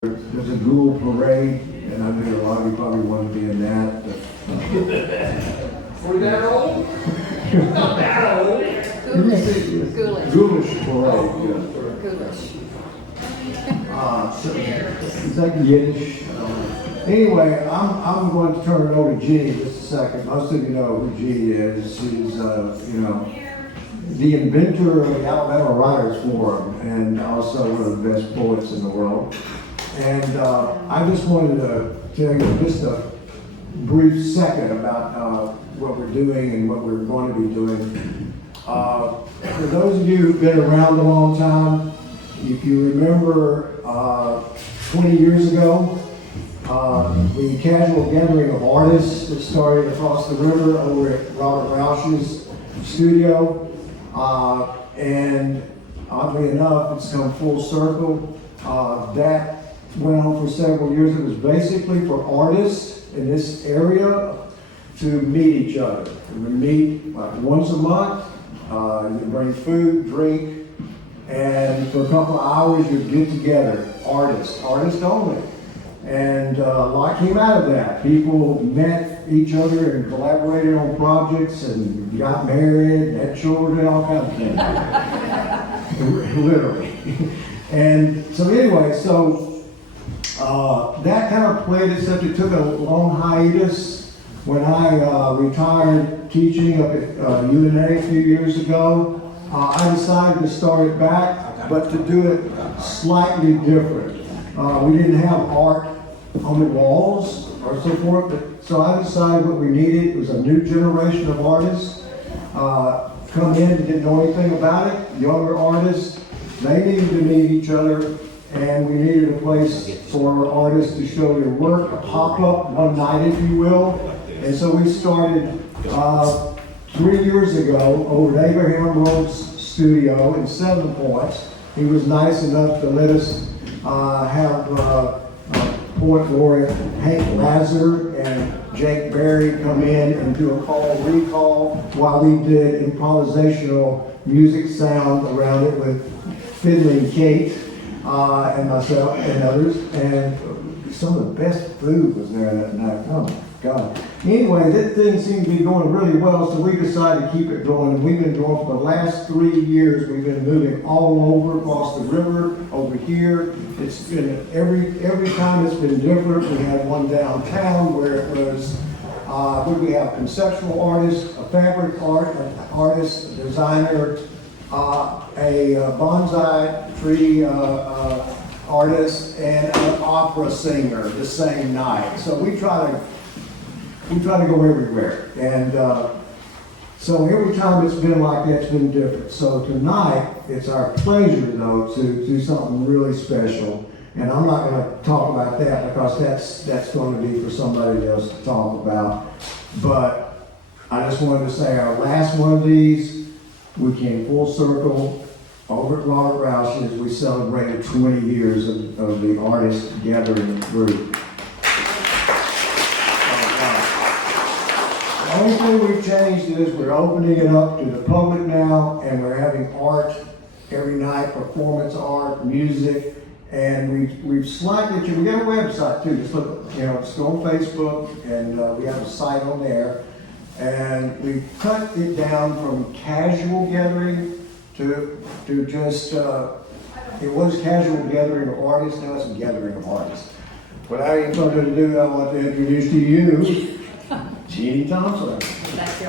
There's a Google parade, and I think a lot of you probably want to be in that. We're that old? Not that old. Ghoulish parade, yeah. Ghoulish. Is that Yiddish? Anyway, I'm going to turn it over to Jeanie in just a second. Most of you know who Jeanie is. She's, the inventor of the Alabama Writers Forum, and also one of the best poets in the world. And I just wanted to tell you just a brief second about what we're doing and what we're going to be doing. For those of you who've been around a long time, if you remember 20 years ago, the casual gathering of artists that started across the river over at Robert Rausch's studio. And oddly enough, it's come full circle. That went on for several years. It was basically for artists in this area to meet each other. We would meet like once a month. You'd bring food, drink, and for a couple of hours you'd get together, artists only. And a lot came out of that. People met each other and collaborated on projects and got married, had children, all kinds of things. Literally. And so anyway, that kind of played itself. It took a long hiatus when I retired teaching up at UNA a few years ago. I decided to start it back, but to do it slightly different. We didn't have art on the walls or so forth, so I decided what we needed was a new generation of artists come in that didn't know anything about it, younger artists. They needed to meet each other, and we needed a place for artists to show their work, a pop-up one night, if you will. And so we started 3 years ago over at Abraham Road's studio in Seven Points. He was nice enough to let us have poet laureate Hank Lazar and Jake Berry come in and do a recall while we did improvisational music sound around it with Fiddling Kate and myself and others. And some of the best food was there that night. Oh my God. Anyway, that thing seemed to be going really well, so we decided to keep it going. And we've been going for the last 3 years. We've been moving all over, across the river, over here. It's been every time it's been different. We had one downtown where it was, we have conceptual artists, a fabric artist, a designer, a bonsai tree artist, and an opera singer the same night. So we try to go everywhere. And so every time it's been like that, it's been different. So tonight, it's our pleasure, though, to do something really special. And I'm not going to talk about that because that's going to be for somebody else to talk about. But I just wanted to say our last one of these, we came full circle over at Robert Rausch's. We celebrated 20 years of the artist gathering group. The only thing we've changed is we're opening it up to the public now, and we're having art every night, performance art, music, and we've slightly changed. We got a website too. Just look, just go on Facebook, and we have a site on there, and we've cut it down from casual gathering to just it was casual gathering of artists. Now it's a gathering of artists. Without any further ado, I want to introduce to you Jeanie Thompson. Thank you.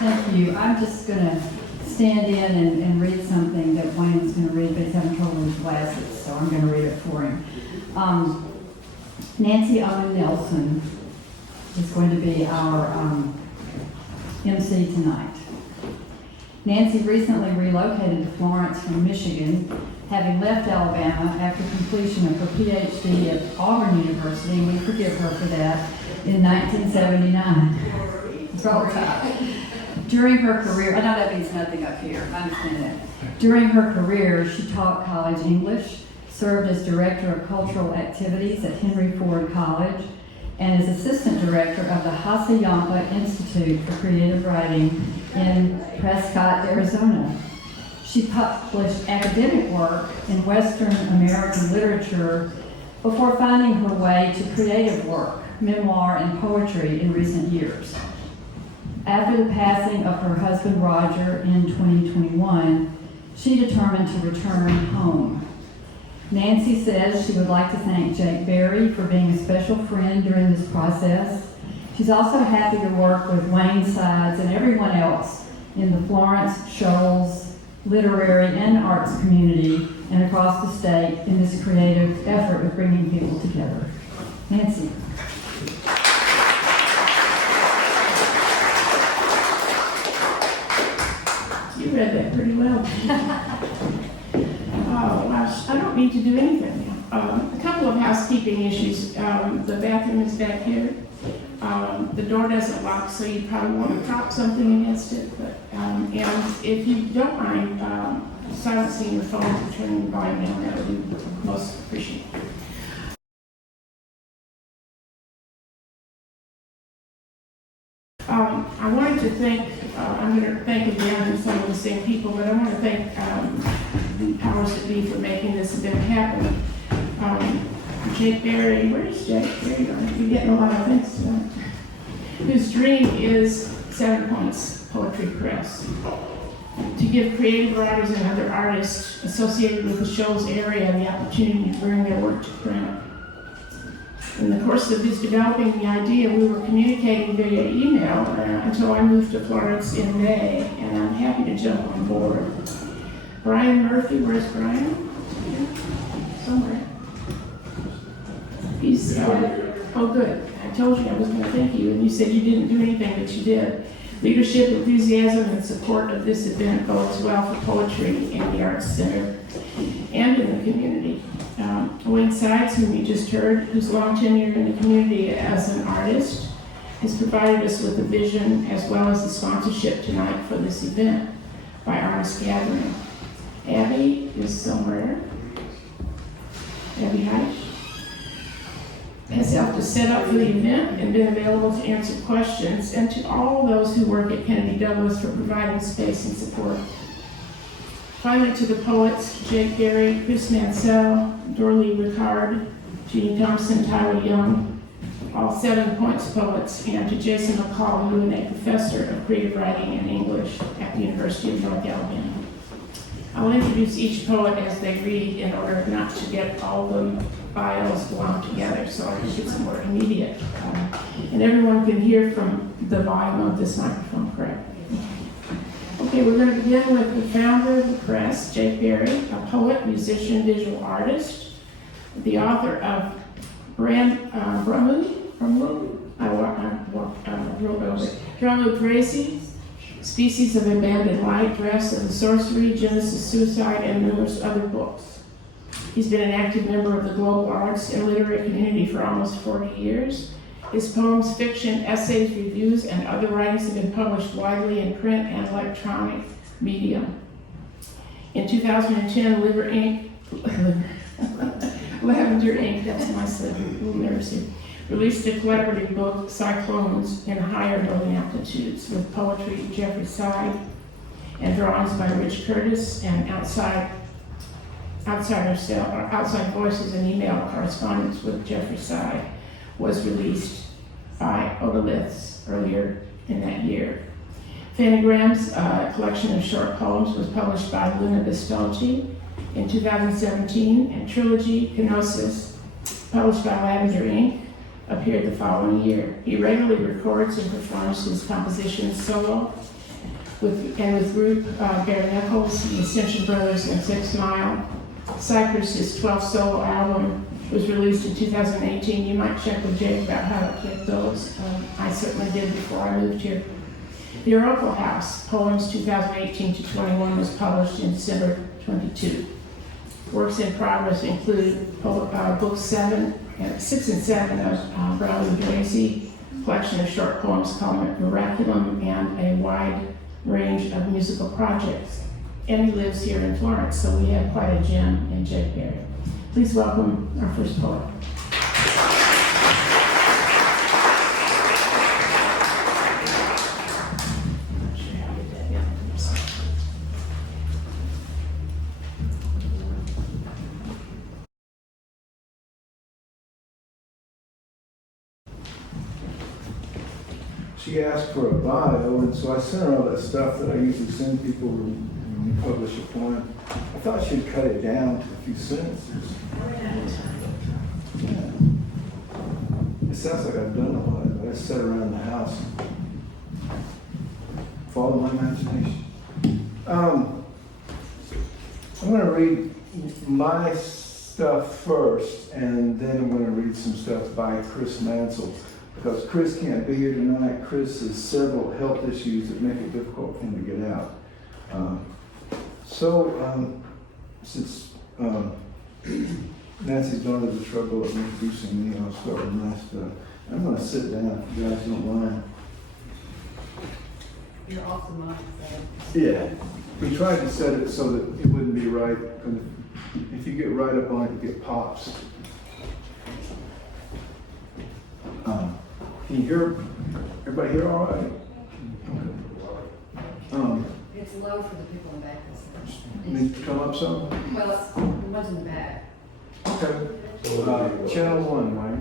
Thank you. I'm just going to stand in and read something that Wayne's going to read, but he's having trouble with his glasses, so I'm going to read it for him. Nancy Owen Nelson is going to be our MC tonight. Nancy recently relocated to Florence from Michigan, having left Alabama after completion of her PhD at Auburn University, and we forgive her for that, in 1979. Roll Tide. During her career, I know that means nothing up here, I understand that. During her career, she taught college English, served as Director of Cultural Activities at Henry Ford College, and is Assistant Director of the Hasayampa Institute for Creative Writing in Prescott, Arizona. She published academic work in Western American literature before finding her way to creative work, memoir, and poetry in recent years. After the passing of her husband Roger in 2021, she determined to return home. Nancy says she would like to thank Jake Berry for being a special friend during this process. She's also happy to work with Wayne Sides and everyone else in the Florence Shoals literary and arts community and across the state in this creative effort of bringing people together. Nancy. You read that pretty well. Well, I don't need to do anything now. A couple of housekeeping issues. The bathroom is back here. The door doesn't lock, so you probably want to prop something against it. But, and if you don't mind silencing your phone and turning the volume down, that would be most appreciated. I wanted to thank, I'm going to thank again some of the same people, but I want to thank the powers that be for making this event happen. Jake Berry, where's Jake? There you are. You're getting a lot of thanks tonight. Whose dream is 7 Points Poetry Press, to give creative writers and other artists associated with the show's area the opportunity to bring their work to print. In the course of his developing the idea, we were communicating via email until I moved to Florence in May, and I'm happy to jump on board. Brian Murphy, where's Brian? Somewhere. He's, oh good, I told you I was going to thank you, and you said you didn't do anything, but you did. Leadership, enthusiasm, and support of this event bodes well for poetry and the Arts Center and in the community. Owen Sides, whom you just heard, whose long tenure in the community as an artist, has provided us with a vision as well as the sponsorship tonight for this event by Artist Gathering. Abby is somewhere. Abby Heisch has helped us set up for the event and been available to answer questions, and to all those who work at Kennedy Douglas for providing space and support. Finally, to the poets, Jake Berry, Chris Mansell, Dorlea, Rikard, Jeanie, Thompson, Tyler Young, all 7 Points poets, and to Jason McCall, UNA professor of creative writing and English at the University of North Alabama. I'll introduce each poet as they read in order not to get all the bios lumped together, so I think it's more immediate. And everyone can hear from the volume of this microphone, correct? Okay, we're going to begin with the founder of the press, Jake Berry, a poet, musician, visual artist, the author of Bramu, Tracy, Species of Abandoned Light, Drafts of the Sorcery, Genesis, Suicide, and numerous other books. He's been an active member of the global arts and literary community for almost 40 years. His poems, fiction, essays, reviews, and other writings have been published widely in print and electronic media. In 2010, Lavender Ink, that's my slip, little nerves here, released a collaborative book, Cyclones in Higher Building Altitudes, with poetry, Jeffrey Side, and drawings by Rich Curtis, and outside voices and email correspondence with Jeffrey Side was released by Odaliths earlier in that year. Phanograms, a collection of short poems, was published by Luna Bistolci in 2017, and Trilogy, Kenosis, published by Lavender Ink, appeared the following year. He regularly records and performs his compositions solo with group Bare Knuckles, the Ascension Brothers, and 6 Mile. Cypress, his 12th solo album, was released in 2018. You might check with Jake about how to get those. I certainly did before I moved here. The Oracle House, Poems 2018 to 21, was published in December 22. Works in progress include books 6 and 7 of Brown Tracy, collection of short poems called Miraculum, and a wide range of musical projects. And he lives here in Florence, so we have quite a gem in Jake Berry. Please welcome our first poet. she asked for a bio, and so I sent her all that stuff that I usually send people when we publish a poem. I thought she'd cut it down to a few sentences. Yeah. It sounds like I've done a lot, but I sat around the house and follow my imagination. I'm going to read my stuff first, and then I'm going to read some stuff by Chris Mansell, because Chris can't be here tonight. Chris has several health issues that make it difficult for him to get out. Since Nancy's gone to the trouble of introducing me, I'll start with my stuff. I'm going to sit down if you guys don't mind. You're off the mic, so. Yeah. We tried to set it so that it wouldn't be right, because if you get right up on it, you get pops. Can you hear, everybody hear all right? It's low for the people in the back. Need to come up some? Well, it's the ones in the back. Okay. Channel 1, right?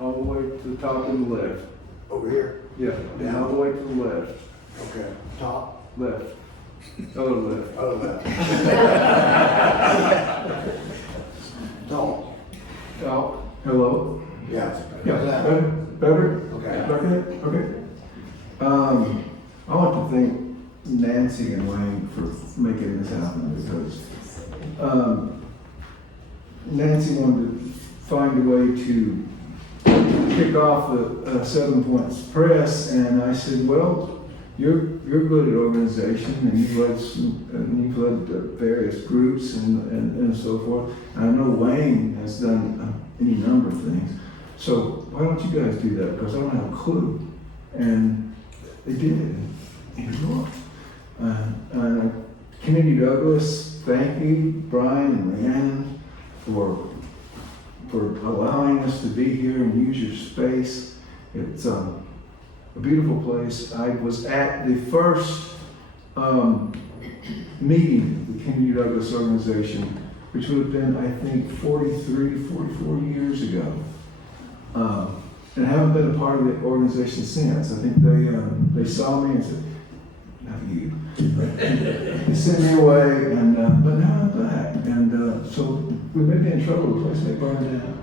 All the way to the top and the left. Over here? Yeah, down all the way to the left. Okay. Top? Left. Other left. Other left. Top. Top. Hello? Yeah. Yeah. Better? Better? Okay. Okay. Okay. I want to thank Nancy and Wayne for making this happen, because Nancy wanted to find a way to kick off the 7 Points Press, and I said, well, you're good at organization, and you've led various groups and so forth. And I know Wayne has done any number of things. So why don't you guys do that? Because I don't have a clue. And they did it. Here you are. Kennedy Douglas, thank you, Brian and Rhiannon, for allowing us to be here and use your space. It's a beautiful place. I was at the first meeting of the Kennedy Douglas organization, which would have been, I think, 43, 44 years ago. And I haven't been a part of the organization since. I think they saw me and said, not you. They sent me away, and but now I'm back. And so we may be in trouble. The place may burn down.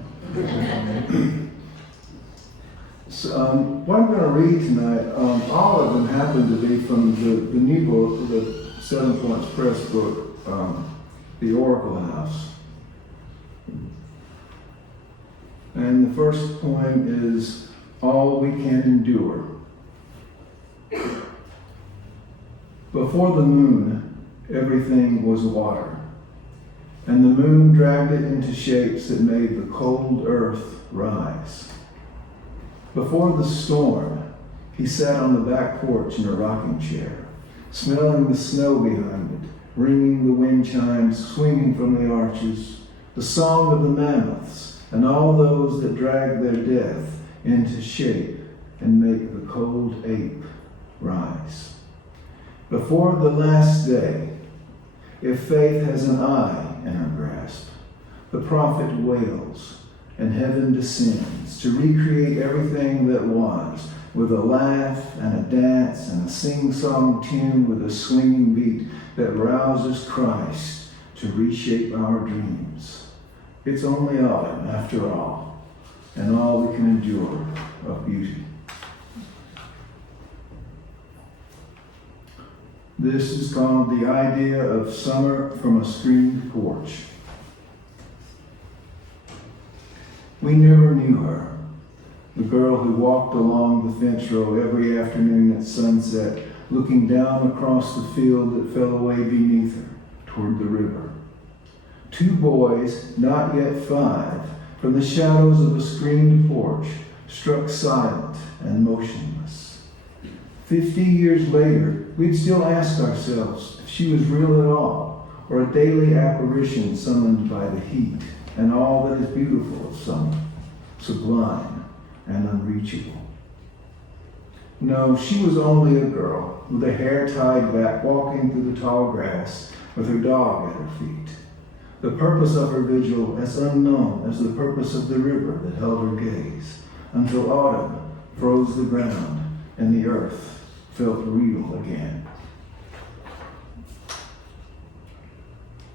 So, what I'm going to read tonight, all of them happen to be from the new book, the 7 Points Press book, The Oracle House. And the first poem is All We Can Endure. Before the moon, everything was water, and the moon dragged it into shapes that made the cold earth rise. Before the storm, he sat on the back porch in a rocking chair, smelling the snow behind it, ringing the wind chimes, swinging from the arches, the song of the mammoths, and all those that drag their death into shape and make the cold ape rise. Before the last day, if faith has an eye in her grasp, the prophet wails and heaven descends to recreate everything that was, with a laugh and a dance and a sing-song tune with a swinging beat that rouses Christ to reshape our dreams. It's only autumn, after all, and all we can endure of beauty. This is called The Idea of Summer from a Screened Porch. We never knew her, the girl who walked along the fence row every afternoon at sunset, looking down across the field that fell away beneath her toward the river. 2 boys, not yet 5, from the shadows of a screened porch, struck silent and motionless. 50 years later, we'd still ask ourselves if she was real at all, or a daily apparition summoned by the heat and all that is beautiful of summer, sublime and unreachable. No, she was only a girl with her hair tied back, walking through the tall grass with her dog at her feet. The purpose of her vigil as unknown as the purpose of the river that held her gaze, until autumn froze the ground and the earth felt real again.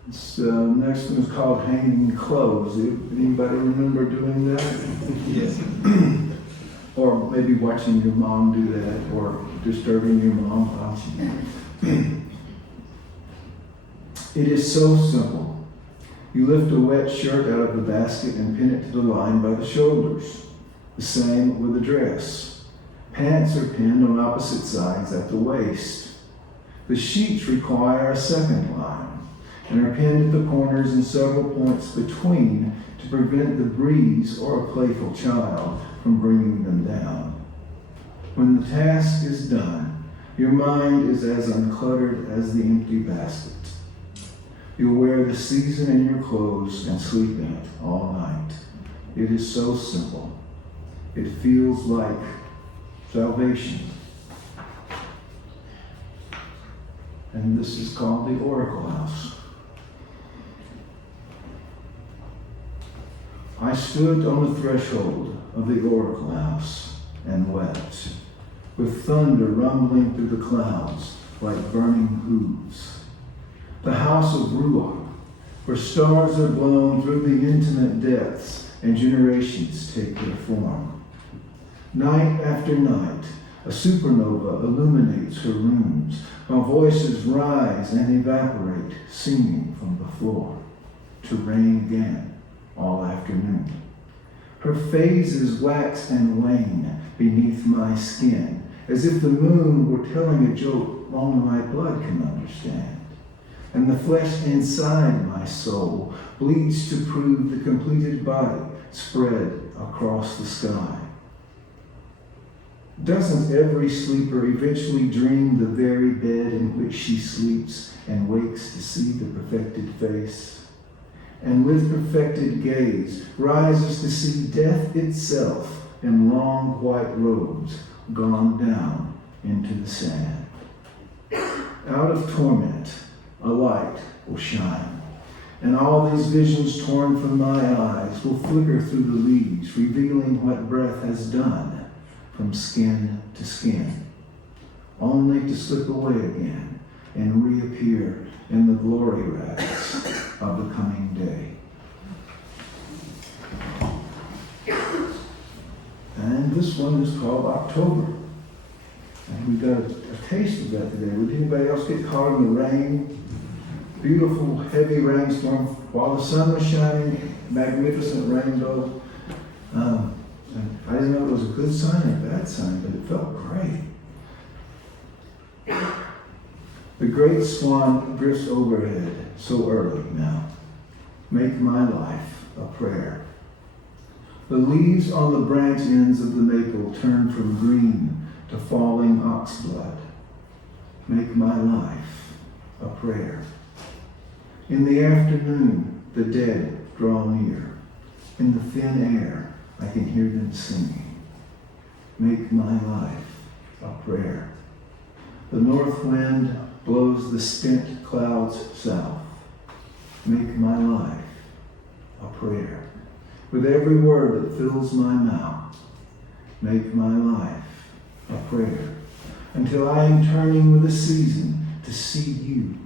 This next one is called Hanging Clothes. Anybody remember doing that? Yes. Or maybe watching your mom do that, or disturbing your mom watching. It is so simple. You lift a wet shirt out of the basket and pin it to the line by the shoulders. The same with a dress. Pants are pinned on opposite sides at the waist. The sheets require a second line and are pinned at the corners and several points between to prevent the breeze or a playful child from bringing them down. When the task is done, your mind is as uncluttered as the empty basket. You'll wear the season in your clothes and sleep in it all night. It is so simple. It feels like salvation. And this is called the Oracle House. I stood on the threshold of the Oracle House and wept, with thunder rumbling through the clouds like burning hooves. The house of Ruach, where stars are blown through the intimate depths and generations take their form. Night after night, a supernova illuminates her rooms, while voices rise and evaporate, singing from the floor, to rain again all afternoon. Her phases wax and wane beneath my skin, as if the moon were telling a joke only my blood can understand. And the flesh inside my soul bleeds to prove the completed body spread across the sky. Doesn't every sleeper eventually dream the very bed in which she sleeps and wakes to see the perfected face? And with perfected gaze rises to see death itself in long white robes gone down into the sand. Out of torment, a light will shine, and all these visions torn from my eyes will flicker through the leaves, revealing what breath has done from skin to skin, only to slip away again and reappear in the glory rags of the coming day. And this one is called October. And we got a taste of that today. Would anybody else get caught in the rain? Beautiful, heavy rainstorm while the sun was shining, magnificent rainbow. And I didn't know it was a good sign or a bad sign, but it felt great. The great swan drifts overhead so early now. Make my life a prayer. The leaves on the branch ends of the maple turn from green to falling oxblood. Make my life a prayer. In the afternoon, the dead draw near. In the thin air, I can hear them singing. Make my life a prayer. The north wind blows the spent clouds south. Make my life a prayer. With every word that fills my mouth, make my life a prayer. Until I am turning with the season to see you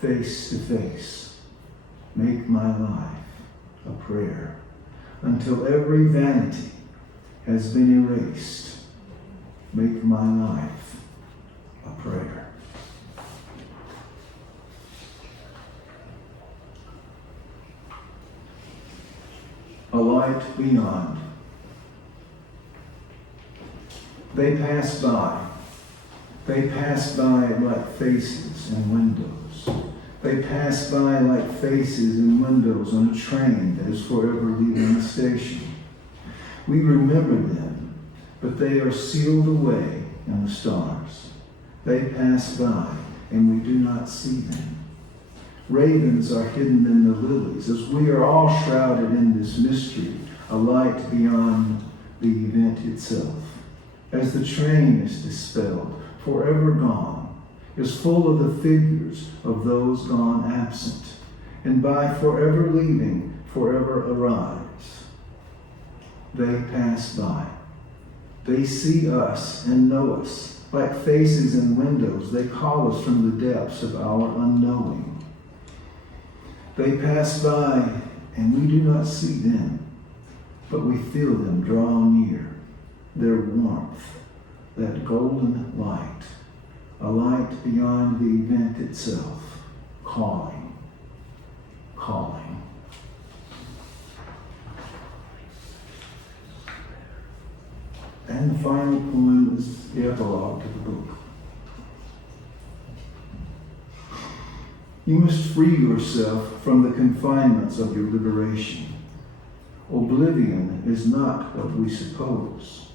face to face. Make my life a prayer. Until every vanity has been erased. Make my life a prayer. A light beyond. They pass by. They pass by like faces and windows. They pass by like faces and windows on a train that is forever leaving the station. We remember them, but they are sealed away in the stars. They pass by, and we do not see them. Ravens are hidden in the lilies, as we are all shrouded in this mystery, a light beyond the event itself. As the train is dispelled, forever gone, is full of the figures of those gone absent, and by forever leaving, forever arrives. They pass by. They see us and know us. Like faces in windows, they call us from the depths of our unknowing. They pass by, and we do not see them, but we feel them draw near. Their warmth, that golden light, a light beyond the event itself, calling, calling. And the final poem is the epilogue to the book. You must free yourself from the confinements of your liberation. Oblivion is not what we suppose.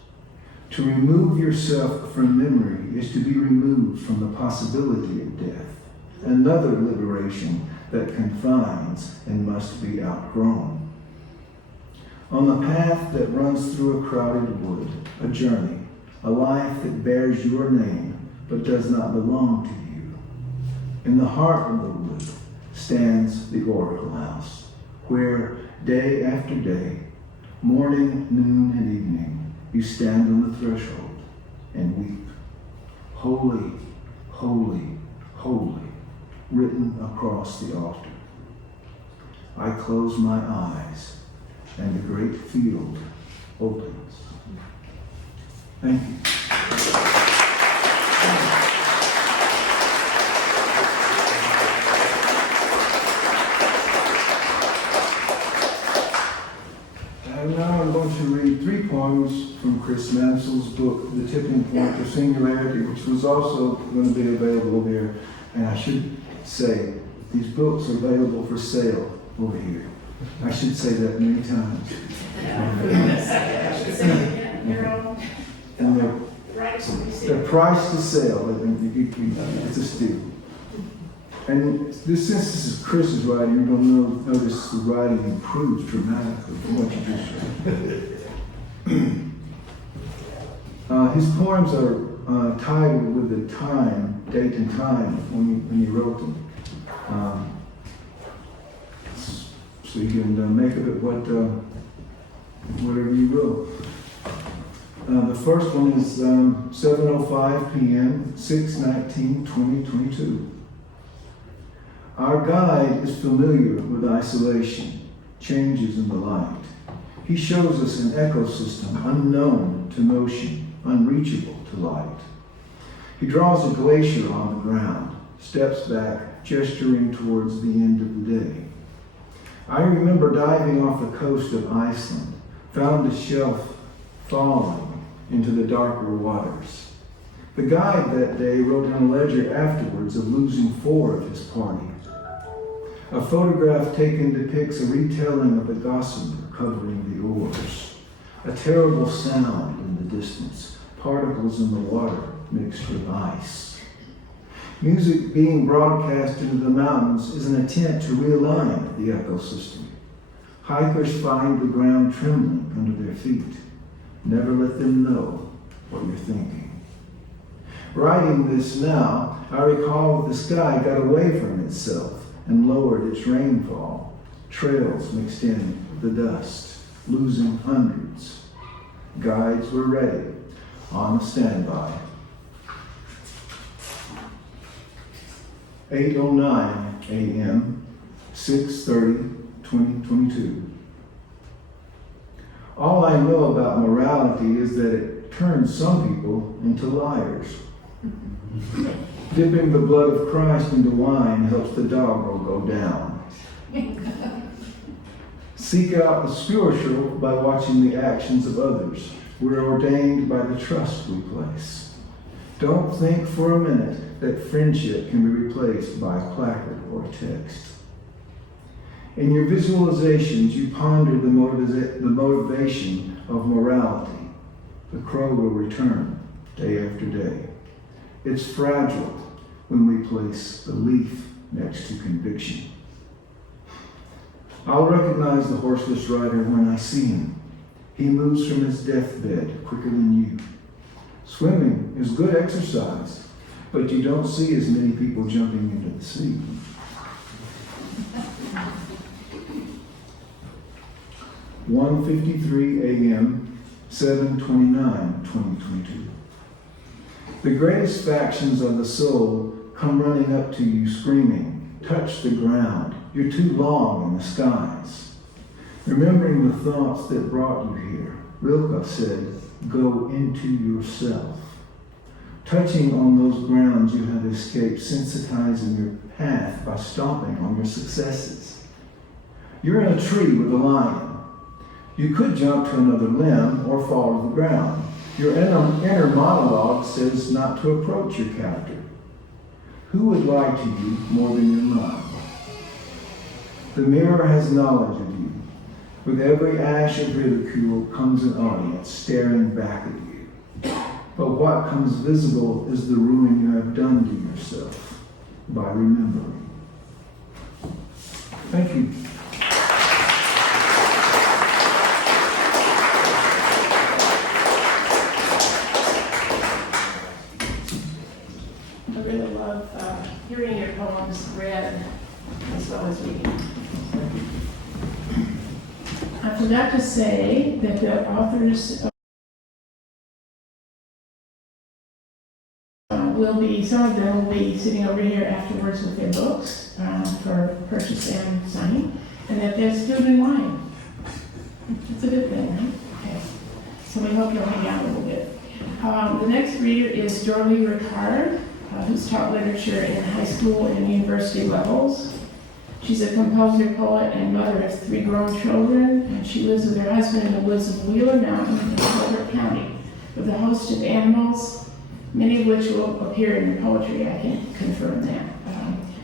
To remove yourself from memory is to be removed from the possibility of death, another liberation that confines and must be outgrown. On the path that runs through a crowded wood, a journey, a life that bears your name but does not belong to you. In the heart of the wood stands the Oracle House, where day after day, morning, noon, and evening, you stand on the threshold and weep. Holy, holy, holy, written across the altar. I close my eyes, and the great field opens. Thank you. And now I'm going to read 3 poems from Chris Mansell's book, The Tipping Point of Singularity, which was also going to be available here. And I should say, these books are available for sale over here. I should say that many times. And they're priced to sale. It's a steal. And since this is Chris's writing, you're going to notice the writing improves dramatically from what you just read. His poems are tied with the time, date and time when he wrote them. So you can make of it whatever you will. The first one is 7:05 p.m., 6/19/2022. Our guide is familiar with isolation, changes in the light. He shows us an ecosystem unknown to motion, unreachable to light. He draws a glacier on the ground, steps back, gesturing towards the end of the day. I remember diving off the coast of Iceland, found a shelf falling into the darker waters. The guide that day wrote in a ledger afterwards of losing 4 of his party. A photograph taken depicts a retelling of the gossamer covering the oars. A terrible sound in the distance, particles in the water mixed with ice. Music being broadcast into the mountains is an attempt to realign the ecosystem. Hikers find the ground trembling under their feet. Never let them know what you're thinking. Writing this now, I recall the sky got away from itself and lowered its rainfall. Trails mixed in with the dust, losing hundreds. Guides were ready, on standby. 8:09 a.m., 6/30/2022. All I know about morality is that it turns some people into liars. Dipping the blood of Christ into wine helps the doggerel go down. Seek out the spiritual by watching the actions of others. We're ordained by the trust we place. Don't think for a minute that friendship can be replaced by a placard or a text. In your visualizations, you ponder the motivation of morality. The crow will return day after day. It's fragile when we place belief next to conviction. I'll recognize the horseless rider when I see him. He moves from his deathbed quicker than you. Swimming is good exercise, but you don't see as many people jumping into the sea. (1:53 a.m., 7/29/2022. The greatest factions of the soul come running up to you screaming, touch the ground, you're too long in the skies. Remembering the thoughts that brought you here, Rilke said, go into yourself. Touching on those grounds you have escaped, sensitizing your path by stomping on your successes. You're in a tree with a lion. You could jump to another limb or fall to the ground. Your inner monologue says not to approach your captor. Who would lie to you more than your mind? The mirror has knowledge of you. With every ash of ridicule comes an audience staring back at you. But what comes visible is the ruin you have done to yourself by remembering. Thank you. I really love hearing your poems read as well as reading. I forgot to say that the authors some of them will be sitting over here afterwards with their books for purchase and signing, and that they're still in line. It's a good thing, right? Okay. So we hope you'll hang out a little bit. The next reader is Dorlea Rikard, who's taught literature in high school and university levels. She's a composer, poet, and mother of 3 grown children, and she lives with her husband in the woods of Wheeler Mountain in Colbert County with a host of animals, many of which will appear in her poetry. I can confirm that,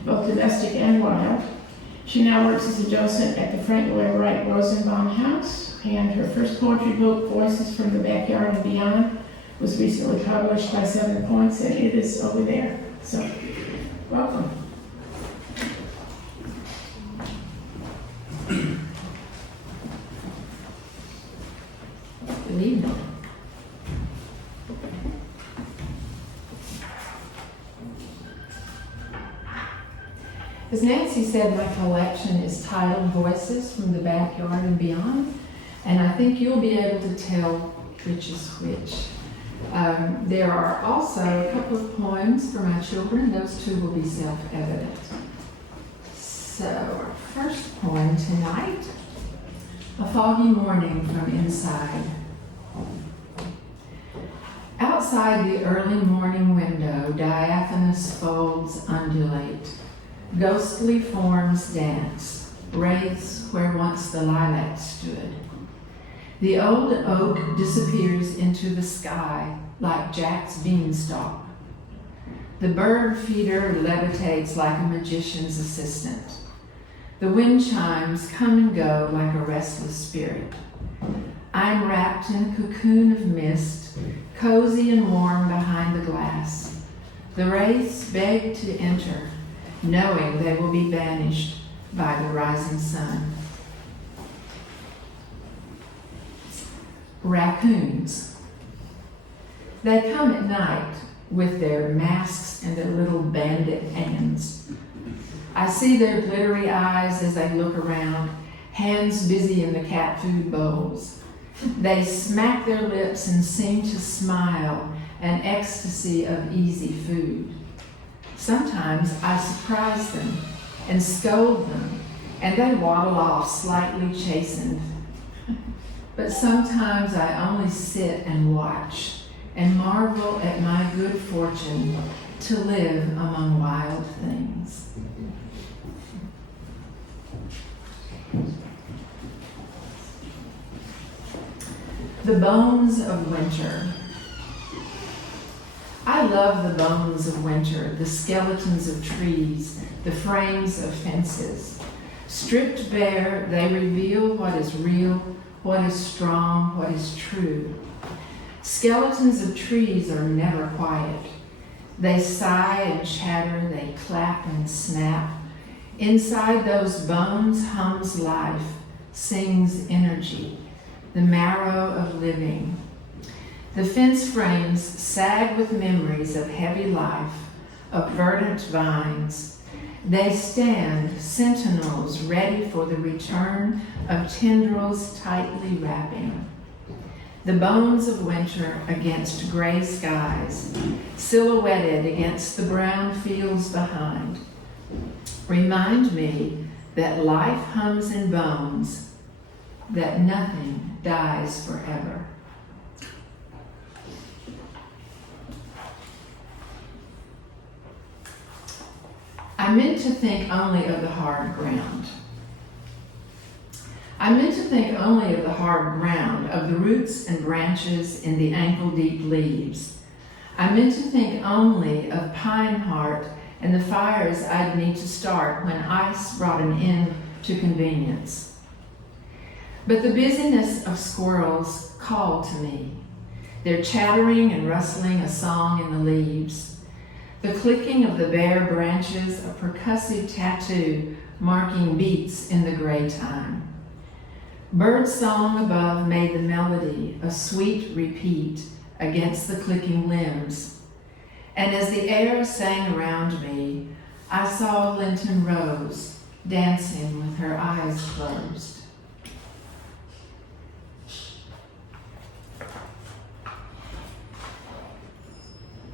both domestic and wild. She now works as a docent at the Frank Lloyd Wright Rosenbaum House, and her first poetry book, Voices from the Backyard and Beyond, was recently published by 7 Points, and it is over there. So, welcome. Good evening. As Nancy said, my collection is titled Voices from the Backyard and Beyond, and I think you'll be able to tell which is which. There are also a couple of poems for my children. Those two will be self-evident. So our first poem tonight, A Foggy Morning from Inside. Outside the early morning window, diaphanous folds undulate. Ghostly forms dance, wraiths where once the lilac stood. The old oak disappears into the sky like Jack's beanstalk. The bird feeder levitates like a magician's assistant. The wind chimes come and go like a restless spirit. I'm wrapped in a cocoon of mist, cozy and warm behind the glass. The wraiths beg to enter, knowing they will be banished by the rising sun. Raccoons. They come at night with their masks and their little bandit hands. I see their glittery eyes as they look around, hands busy in the cat food bowls. They smack their lips and seem to smile, an ecstasy of easy food. Sometimes I surprise them and scold them, and they waddle off slightly chastened. But sometimes I only sit and watch and marvel at my good fortune to live among wild things. The bones of winter. I love the bones of winter, the skeletons of trees, the frames of fences. Stripped bare, they reveal what is real, what is strong, what is true. Skeletons of trees are never quiet. They sigh and chatter, they clap and snap. Inside those bones hums life, sings energy, the marrow of living. The fence frames sag with memories of heavy life, of verdant vines. They stand sentinels ready for the return of tendrils tightly wrapping. the bones of winter against gray skies, silhouetted against the brown fields behind, remind me that life hums in bones, that nothing dies forever. I meant to think only of the hard ground. I meant to think only of the hard ground, of the roots and branches in the ankle-deep leaves. I meant to think only of pine heart and the fires I'd need to start when ice brought an end to convenience. But the busyness of squirrels called to me, their chattering and rustling a song in the leaves, the clicking of the bare branches a percussive tattoo marking beats in the gray time. Bird song above made the melody a sweet repeat against the clicking limbs. And as the air sang around me, I saw Linton Rose dancing with her eyes closed.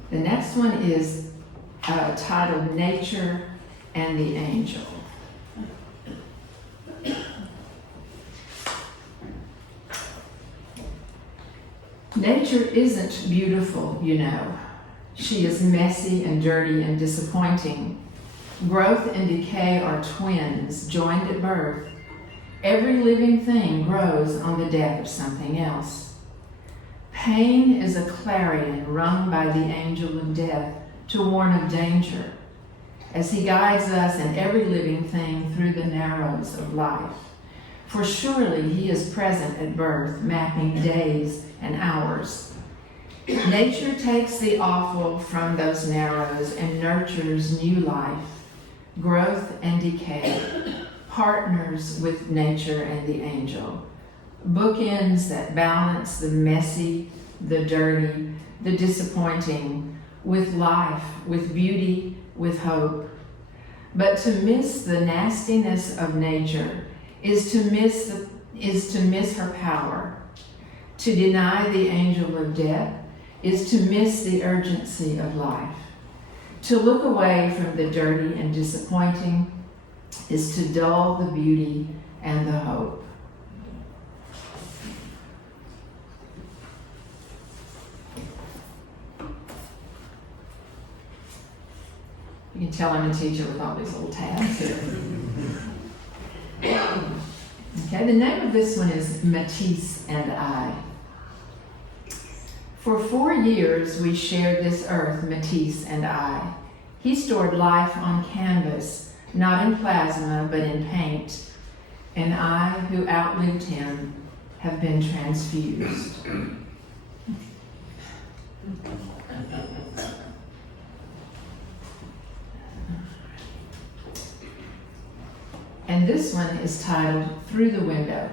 The next one is titled Nature and the Angel. Nature isn't beautiful, you know. She is messy and dirty and disappointing. Growth and decay are twins, joined at birth. Every living thing grows on the death of something else. Pain is a clarion rung by the angel of death to warn of danger, as he guides us and every living thing through the narrows of life. For surely he is present at birth, mapping days and hours. Nature takes the awful from those narrows and nurtures new life, growth and decay, partners with nature and the angel, bookends that balance the messy, the dirty, the disappointing, with life, with beauty, with hope. But to miss the nastiness of nature is to miss her power. To deny the angel of death is to miss the urgency of life. To look away from the dirty and disappointing is to dull the beauty and the hope. You can tell I'm a teacher with all these little tabs here. Okay, the name of this one is Matisse and I. For 4 years we shared this earth, Matisse and I. He stored life on canvas, not in plasma, but in paint. And I, who outlived him, have been transfused. And this one is titled Through the Window.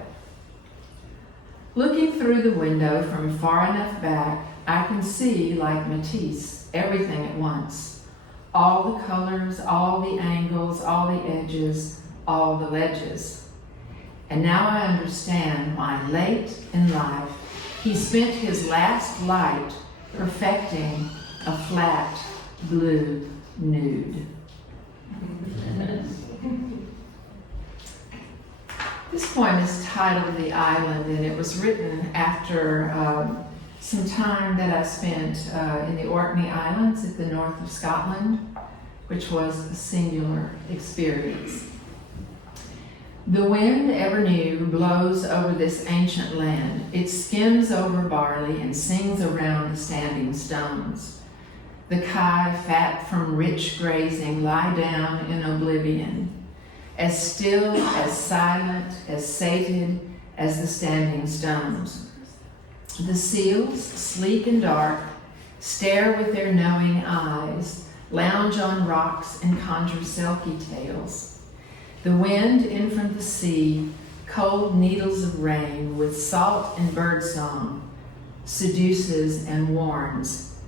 Looking through the window from far enough back, I can see, like Matisse, everything at once. All the colors, all the angles, all the edges, all the ledges. And now I understand why late in life he spent his last light perfecting a flat blue nude. This poem is titled The Island, and it was written after some time that I spent in the Orkney Islands at the north of Scotland, which was a singular experience. The wind, ever new, blows over this ancient land. It skims over barley and sings around the standing stones. The kye, fat from rich grazing, lie down in oblivion, as still, as silent, as sated as the standing stones. The seals, sleek and dark, stare with their knowing eyes, lounge on rocks and conjure selkie tales. The wind in from the sea, cold needles of rain with salt and birdsong, seduces and warns,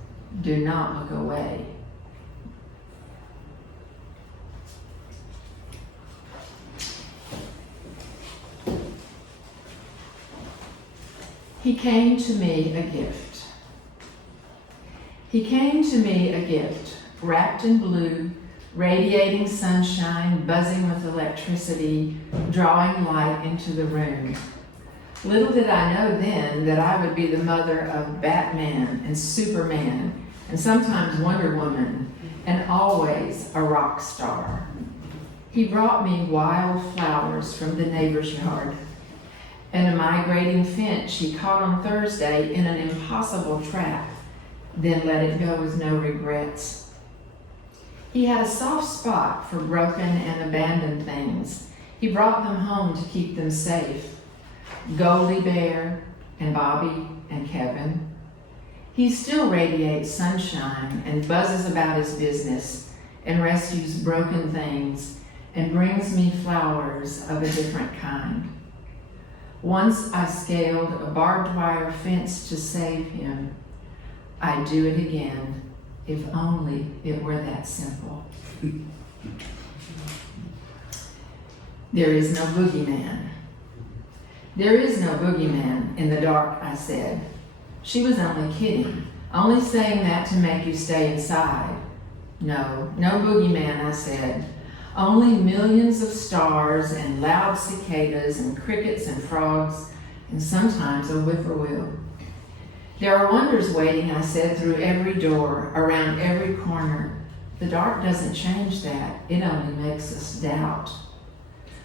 do not look away. He came to me a gift. He came to me a gift, wrapped in blue, radiating sunshine, buzzing with electricity, drawing light into the room. Little did I know then that I would be the mother of Batman and Superman, and sometimes Wonder Woman, and always a rock star. He brought me wild flowers from the neighbor's yard, and a migrating finch he caught on Thursday in an impossible trap, then let it go with no regrets. He had a soft spot for broken and abandoned things. He brought them home to keep them safe. Goldie Bear and Bobby and Kevin. He still radiates sunshine and buzzes about his business and rescues broken things and brings me flowers of a different kind. Once I scaled a barbed wire fence to save him. I'd do it again, if only it were that simple. There is no boogeyman. There is no boogeyman in the dark, I said. She was only kidding, only saying that to make you stay inside. No boogeyman, I said. Only millions of stars and loud cicadas and crickets and frogs and sometimes a whippoorwill. There are wonders waiting, I said, through every door, around every corner. The dark doesn't change that. It only makes us doubt.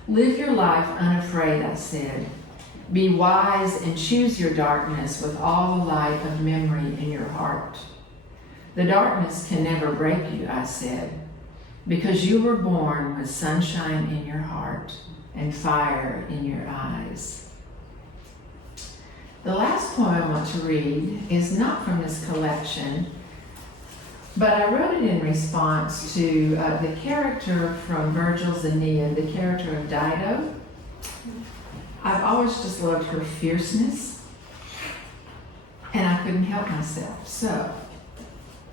Live your life unafraid, I said. Be wise and choose your darkness with all the light of memory in your heart. The darkness can never break you, I said, because you were born with sunshine in your heart and fire in your eyes. The last poem I want to read is not from this collection, but I wrote it in response to the character from Virgil's Aeneid, the character of Dido. I've always just loved her fierceness, and I couldn't help myself. So,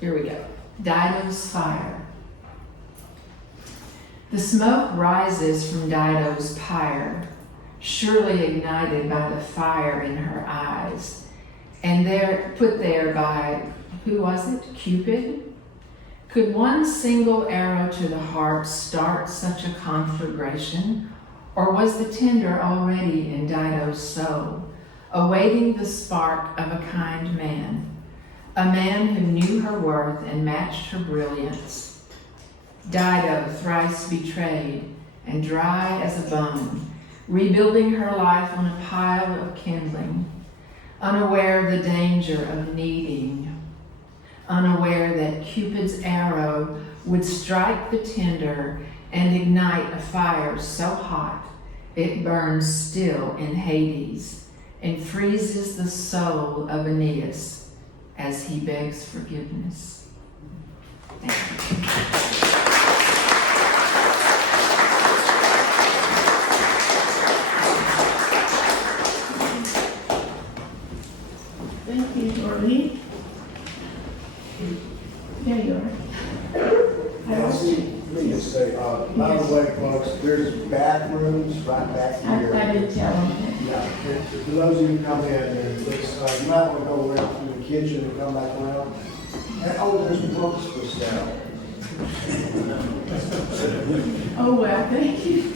here we go. Dido's fire. The smoke rises from Dido's pyre, surely ignited by the fire in her eyes, and there put there by, who was it, Cupid? Could one single arrow to the heart start such a conflagration, or was the tinder already in Dido's soul, awaiting the spark of a kind man, a man who knew her worth and matched her brilliance? Dido, thrice betrayed and dry as a bone, rebuilding her life on a pile of kindling, unaware of the danger of needing, unaware that Cupid's arrow would strike the tinder and ignite a fire so hot it burns still in Hades and freezes the soul of Aeneas as he begs forgiveness. Thank you. Thank you, Dorlea. There you are. I lost you. Let me just say, by the way, folks, there's bathrooms right back here. I didn't tell them. Yeah, for those of you who come in, and you might want to go around through the kitchen and come back around. And, there's books for sale. Oh, well, thank you.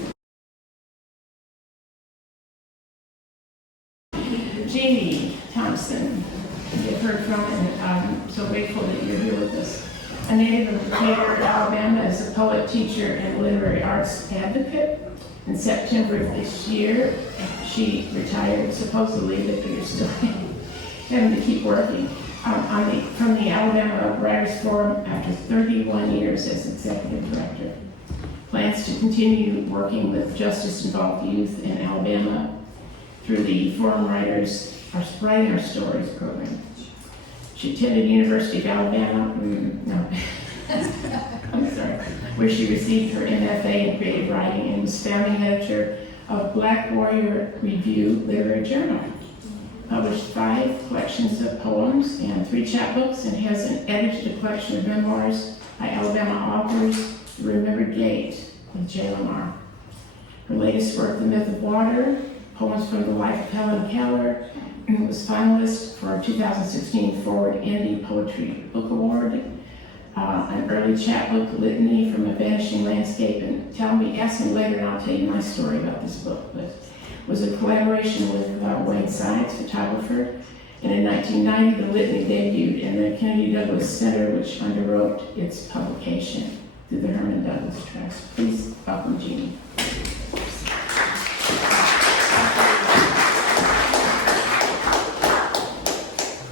Jeanie, Thompson, you've heard from, and I'm so grateful that you're here with us. A native of Rikard, Alabama, is a poet, teacher, and literary arts advocate. In September of this year, she retired, supposedly, but you're still having to keep working, from the Alabama Writers Forum after 31 years as executive director. Plans to continue working with justice-involved youth in Alabama through the Forum Writers Writing Our Stories program. She attended University of Alabama, where she received her MFA in creative writing and was founding editor of Black Warrior Review Literary Journal. Published 5 collections of poems and 3 chapbooks, and has edited a collection of memoirs by Alabama authors, The Remembered Gate with J. Lamar. Her latest work, The Myth of Water, Poems from the Life of Helen Keller, and was finalist for 2016 Forward Indie Poetry Book Award. An early chapbook, Litany from a Vanishing Landscape, and ask me later and I'll tell you my story about this book, but was a collaboration with Wayne Science, photographer. And in 1990, the Litany debuted in the Kennedy Douglas Center, which underwrote its publication through the Herman Douglas Trust. Please welcome Jeanie.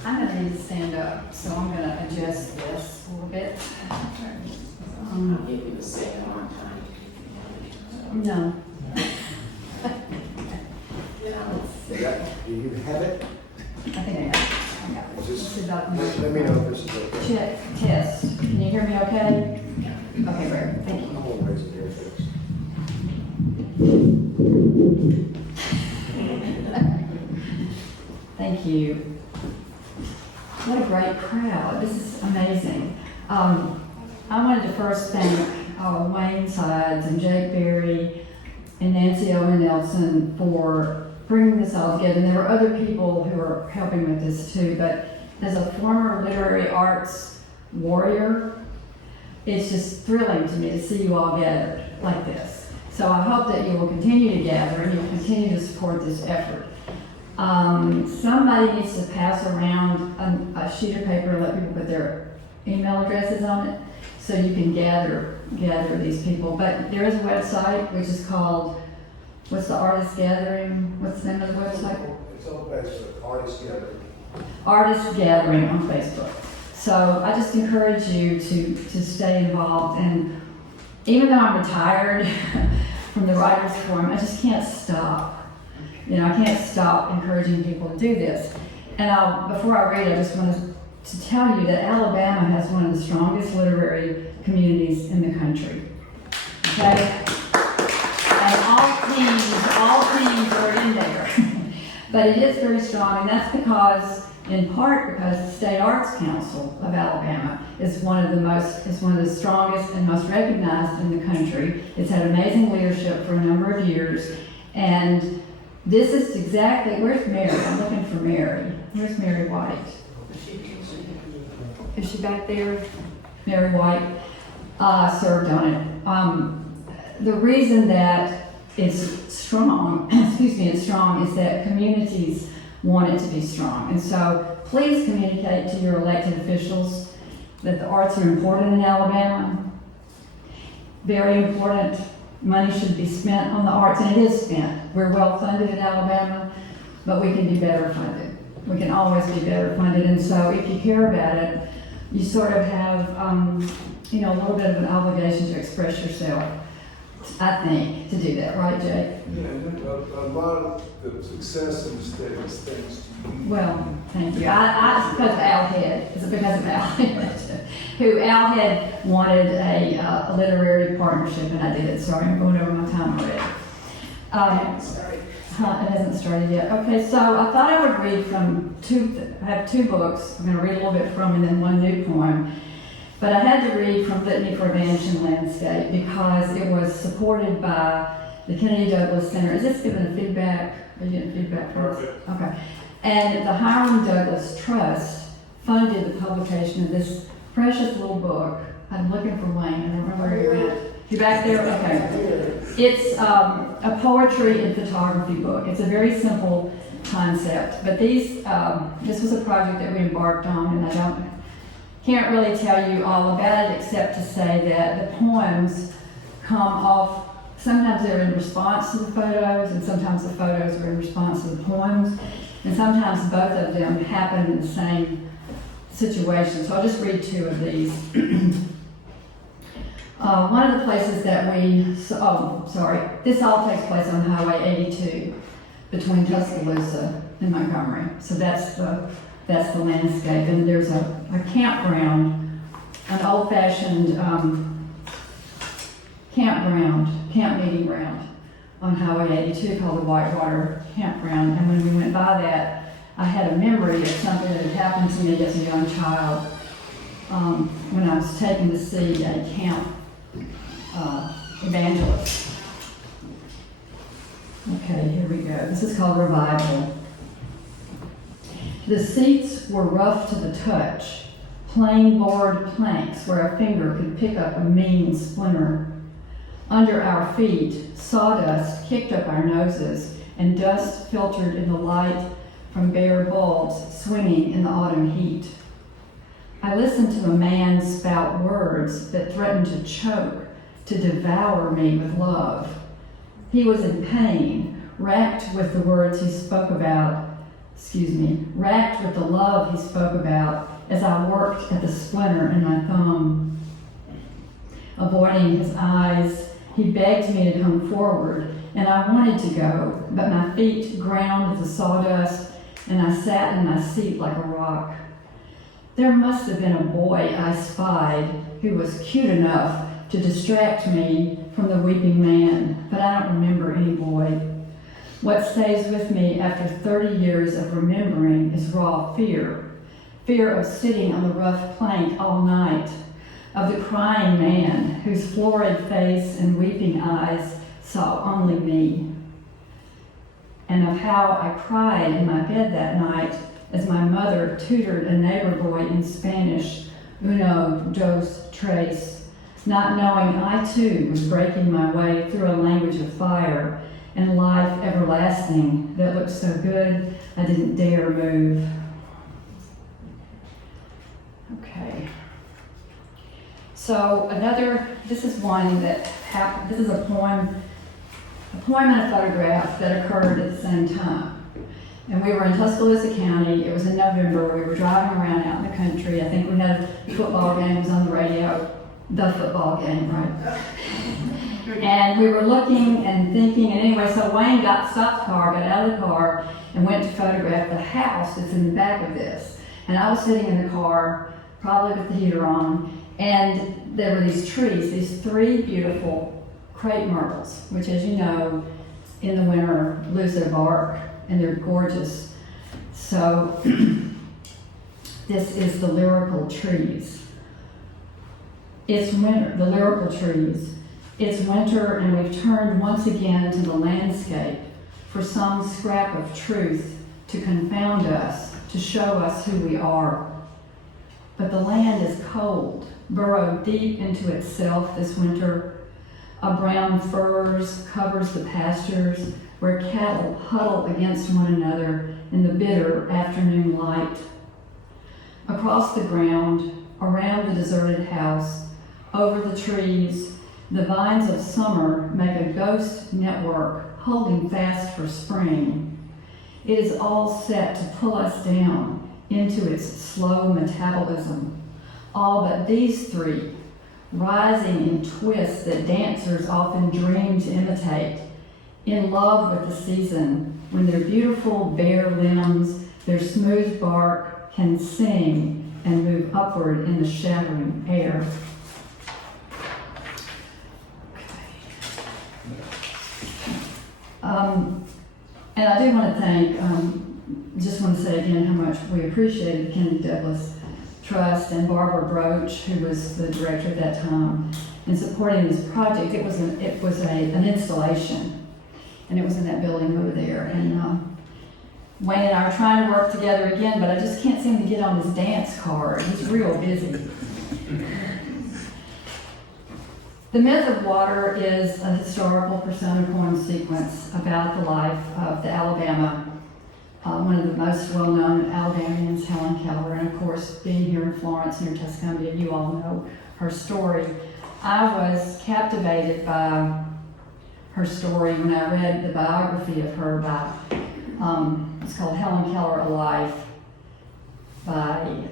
I'm gonna need to stand up, so I'm gonna adjust this a little bit. I'll give you the second one time. No. Do you have it? I think I got it. I got it. Just It's about let me know if this is okay. check, test. Can you hear me okay? Okay, great. Thank you. I'm always in here first. Thank you. What a great crowd. This is amazing. I wanted to first thank Wayne Sides and Jake Berry and Nancy Owen Nelson for bringing this all together. And there were other people who are helping with this too, but as a former literary arts warrior, it's just thrilling to me to see you all gathered like this. So I hope that you will continue to gather and you'll continue to support this effort. Somebody needs to pass around a sheet of paper and let people put their email addresses on it so you can gather these people. But there is a website which is called, what's the Artist Gathering? What's the name of the website? It's on Facebook, Artist Gathering. Artist Gathering on Facebook. So I just encourage you to stay involved. And even though I'm retired from the Writers Forum, I just can't stop. I can't stop encouraging people to do this. And before I read, I just wanted to tell you that Alabama has one of the strongest literary communities in the country. Okay? And all teams are in there. But it is very strong, and that's in part because the State Arts Council of Alabama is one of the strongest and most recognized in the country. It's had amazing leadership for a number of years, and this is exactly, where's Mary? I'm looking for Mary. Where's Mary White? Is she back there? Mary White served on it. The reason that it's strong, is that communities want it to be strong. And so please communicate to your elected officials that the arts are important in Alabama. Very important. Money should be spent on the arts, and it is spent. We're well funded in Alabama, but we can be better funded. We can always be better funded. And so if you care about it, you sort of have, a little bit of an obligation to express yourself, I think, to do that. Right, Jake? Yeah, a lot of the success in the state is thanks to you. Well, thank you. It's because of Al Head. It's because of Al Head, who Al had wanted a literary partnership, and I did it. Sorry, I'm going over my time already. It hasn't started yet. Okay, so I thought I would read from I have two books. I'm going to read a little bit from and then one new poem. But I had to read from Litany for a Vanishing Landscape because it was supported by the Kennedy Douglas Center. Is this giving a feedback? Are you getting feedback for us? Okay. And the Hiram Douglas Trust funded the publication of this precious little book. I'm looking for Wayne. I don't know where you're at. You're back there? Okay. It's a poetry and photography book. It's a very simple concept. But this was a project that we embarked on, and I can't really tell you all about it except to say that the poems come off, sometimes they're in response to the photos, and sometimes the photos are in response to the poems, and sometimes both of them happen in the same situation. So I'll just read two of these. One of the places that this all takes place on Highway 82 between Tuscaloosa and Montgomery. So that's the landscape, and there's a campground, an old-fashioned camp meeting ground on Highway 82 called the Whitewater Campground. And when we went by that, I had a memory of something that had happened to me as a young child when I was taken to see a camp evangelist. Okay, here we go. This is called Revival. The seats were rough to the touch, plain board planks where a finger could pick up a mean splinter. Under our feet, sawdust kicked up our noses, and dust filtered in the light from bare bulbs swinging in the autumn heat. I listened to a man spout words that threatened to choke, to devour me with love. He was in pain, racked with the words he spoke about, racked with the love he spoke about as I worked at the splinter in my thumb. Avoiding his eyes, he begged me to come forward, and I wanted to go, but my feet ground the sawdust, and I sat in my seat like a rock. There must have been a boy I spied who was cute enough to distract me from the weeping man, but I don't remember any boy. What stays with me after 30 years of remembering is raw fear. Fear of sitting on the rough plank all night, of the crying man whose florid face and weeping eyes saw only me, and of how I cried in my bed that night as my mother tutored a neighbor boy in Spanish, uno, dos, tres, not knowing I too was breaking my way through a language of fire and life everlasting that looked so good I didn't dare move. Okay. So this is one that happened, this is a poem and a photograph that occurred at the same time. And we were in Tuscaloosa County, it was in November, we were driving around out in the country. I think we had a football game, it was on the radio, the football game, right? And we were looking and thinking, and anyway, so Wayne stopped the car, got out of the car, and went to photograph the house that's in the back of this. And I was sitting in the car, probably with the heater on, and there were these trees, these 3 beautiful crepe myrtles, which, as you know, in the winter lose their bark, and they're gorgeous. So this is the lyrical trees. It's winter, the lyrical trees. It's winter, and we've turned once again to the landscape for some scrap of truth to confound us, to show us who we are. But the land is cold, burrowed deep into itself this winter. A brown furze covers the pastures where cattle huddle against one another in the bitter afternoon light. Across the ground, around the deserted house, over the trees, the vines of summer make a ghost network holding fast for spring. It is all set to pull us down into its slow metabolism. All but these 3, rising in twists that dancers often dream to imitate, in love with the season, when their beautiful bare limbs, their smooth bark can sing and move upward in the shattering air. And I do want to thank, just want to say again how much we appreciated the Kennedy Douglas Trust and Barbara Broach, who was the director at that time, in supporting this project. It was an installation, and it was in that building over there. And Wayne and I are trying to work together again, but I just can't seem to get on his dance card. He's real busy. The Myth of Water is a historical persona poem sequence about the life of the Alabama, one of the most well-known Alabamians, Helen Keller, and of course, being here in Florence near Tuscumbia, you all know her story. I was captivated by her story when I read the biography of her by, it's called Helen Keller Alive by,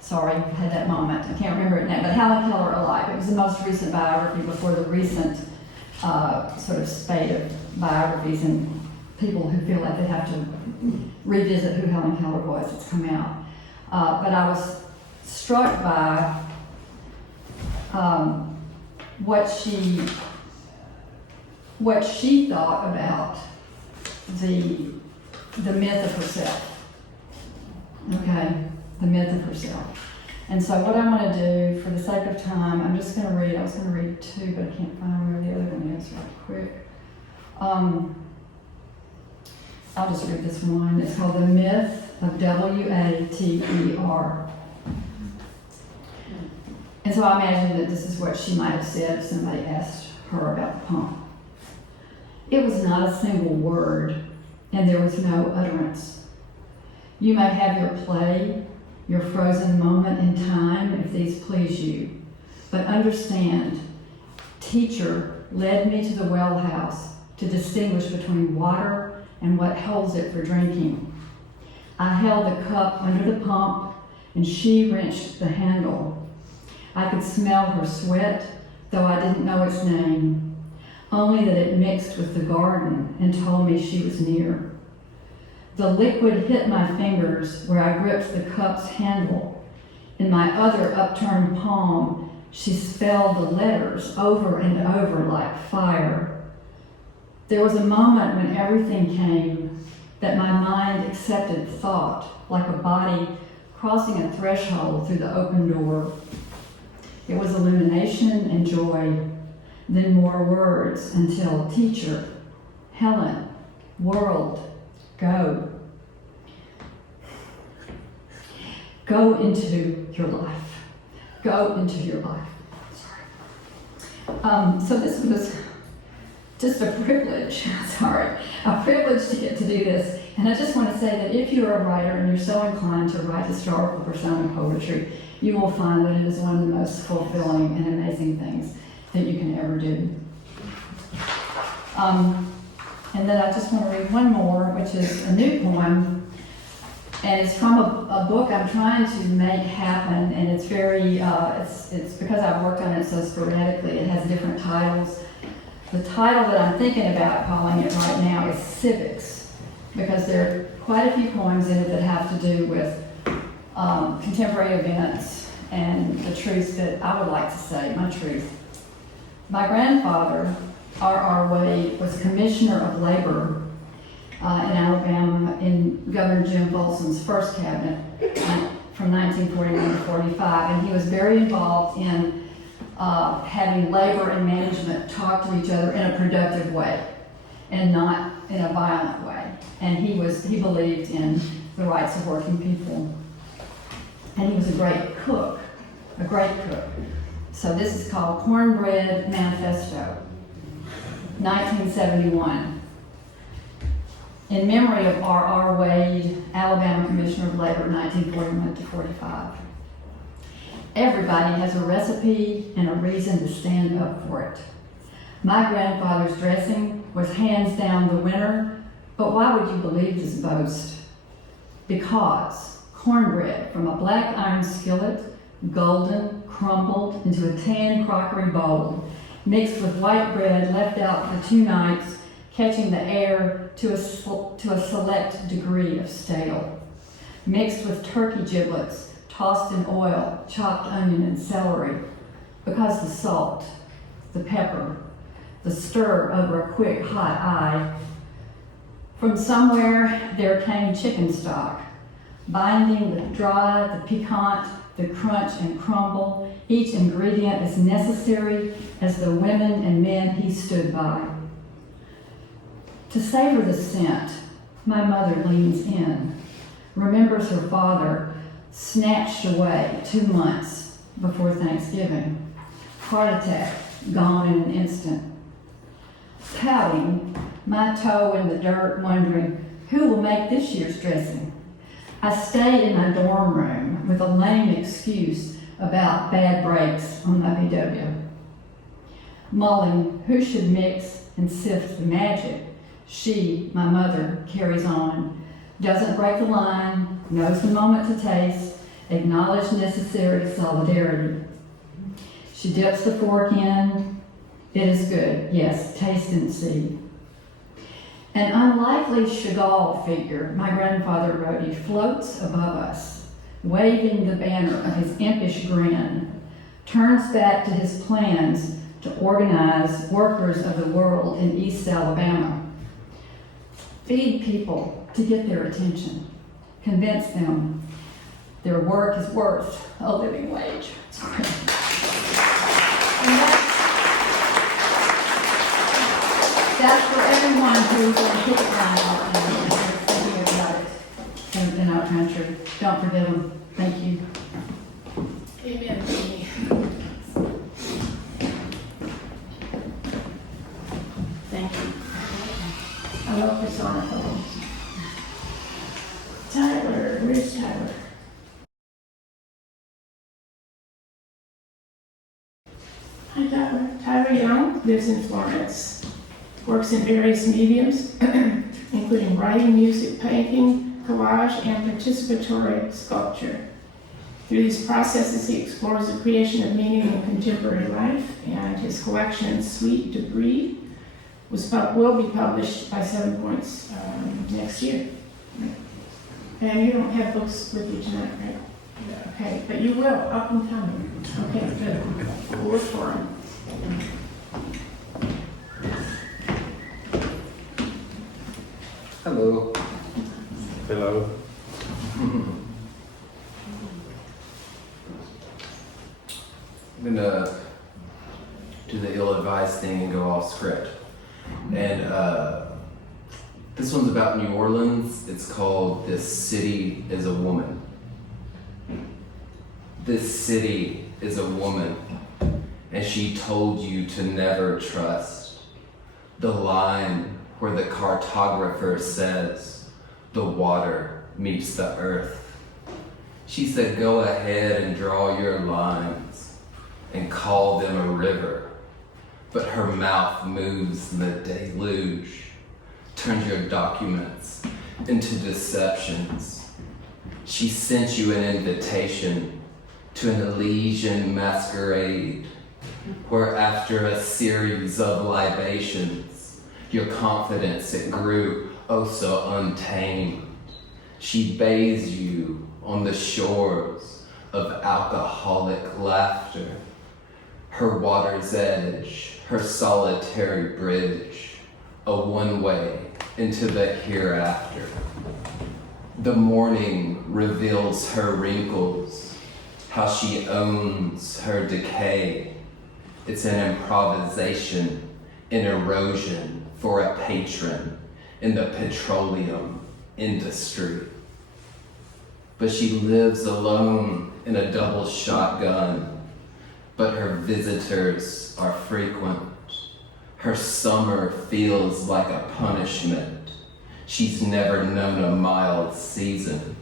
sorry, I had that moment. I can't remember it now, but Helen Keller Alive. It was the most recent biography before the recent sort of spate of biographies and people who feel like they have to revisit who Helen Keller was. It's come out. But I was struck by what she thought about the myth of herself. Okay, the myth of herself. And so what I want to do, for the sake of time, I'm just going to read, I was going to read 2, but I can't find where the other one is right quick. I'll just read this one. It's called The Myth of W-A-T-E-R. And so I imagine that this is what she might have said if somebody asked her about the pump. It was not a single word, and there was no utterance. You may have your play, your frozen moment in time, if these please you. But understand, teacher led me to the well house to distinguish between water and what holds it for drinking. I held the cup under the pump, and she wrenched the handle. I could smell her sweat, though I didn't know its name, only that it mixed with the garden and told me she was near. The liquid hit my fingers where I gripped the cup's handle. In my other upturned palm, she spelled the letters over and over like fire. There was a moment when everything came, that my mind accepted thought like a body crossing a threshold through the open door. It was illumination and joy, then more words until teacher, Helen, world, go. Go into your life. Go into your life. Sorry. So this was just a privilege, a privilege to get to do this. And I just want to say that if you're a writer and you're so inclined to write historical persona poetry, you will find that it is one of the most fulfilling and amazing things that you can ever do. And then I just want to read one more, which is a new poem, and it's from a book I'm trying to make happen, and it's very, it's because I've worked on it so sporadically, it has different titles. The title that I'm thinking about calling it right now is Civics, because there are quite a few poems in it that have to do with contemporary events and the truths that I would like to say, my truth. My grandfather, R.R. Wade, was Commissioner of Labor in Alabama in Governor Jim Folsom's first cabinet from 1941 to 45, and he was very involved in having labor and management talk to each other in a productive way and not in a violent way. And he believed in the rights of working people. And he was a great cook. So this is called Cornbread Manifesto, 1971. In memory of R.R. Wade, Alabama Commissioner of Labor, 1941 to 45. Everybody has a recipe and a reason to stand up for it. My grandfather's dressing was hands down the winner, but why would you believe this boast? Because cornbread from a black iron skillet, golden, crumbled into a tan crockery bowl, mixed with white bread left out for 2 nights, catching the air to a select degree of stale, mixed with turkey giblets, tossed in oil, chopped onion and celery, because the salt, the pepper, the stir over a quick hot eye. From somewhere there came chicken stock, binding the dry, the piquant, the crunch and crumble, each ingredient as necessary as the women and men he stood by. To savor the scent, my mother leans in, remembers her father snatched away 2 months before Thanksgiving. Heart attack, gone in an instant. Pouting, my toe in the dirt, wondering, who will make this year's dressing? I stay in my dorm room with a lame excuse about bad brakes on my VW. Mulling, who should mix and sift the magic? She, my mother, carries on, doesn't break the line, knows the moment to taste, acknowledge necessary solidarity. She dips the fork in. It is good, yes, taste and see. An unlikely Chagall figure, my grandfather wrote, he floats above us, waving the banner of his impish grin, turns back to his plans to organize workers of the world in East Alabama. Feed people to get their attention. Convince them their work is worth a living wage. Sorry. And that's for everyone who's on picket line. Don't forget them. Thank you. Amen, Jeanie. Thank you. I love persona photos. Tyler, where's Tyler? Hi, Tyler. Tyler Young lives in Florence, works in various mediums, including writing, music, painting, collage, and participatory sculpture. Through these processes, he explores the creation of meaning in contemporary life, and his collection, Sweet Debris, will be published by 7 Points next year. And you don't have books with you tonight, right? Okay, but you will, up and coming. Okay, good. We'll look for them. Hello. Hello. I'm gonna do the ill-advised thing and go off script. And this one's about New Orleans. It's called This City is a Woman. This city is a woman, and she told you to never trust. The line where the cartographer says the water meets the earth. She said, go ahead and draw your lines and call them a river. But her mouth moves in the deluge, turns your documents into deceptions. She sent you an invitation to an Elysian masquerade, where after a series of libations, your confidence, it grew oh so untamed. She bathes you on the shores of alcoholic laughter, her water's edge, her solitary bridge, a one-way into the hereafter. The morning reveals her wrinkles, how she owns her decay. It's an improvisation, an erosion for a patron in the petroleum industry. But she lives alone in a double shotgun, but her visitors are frequent. Her summer feels like a punishment. She's never known a mild season.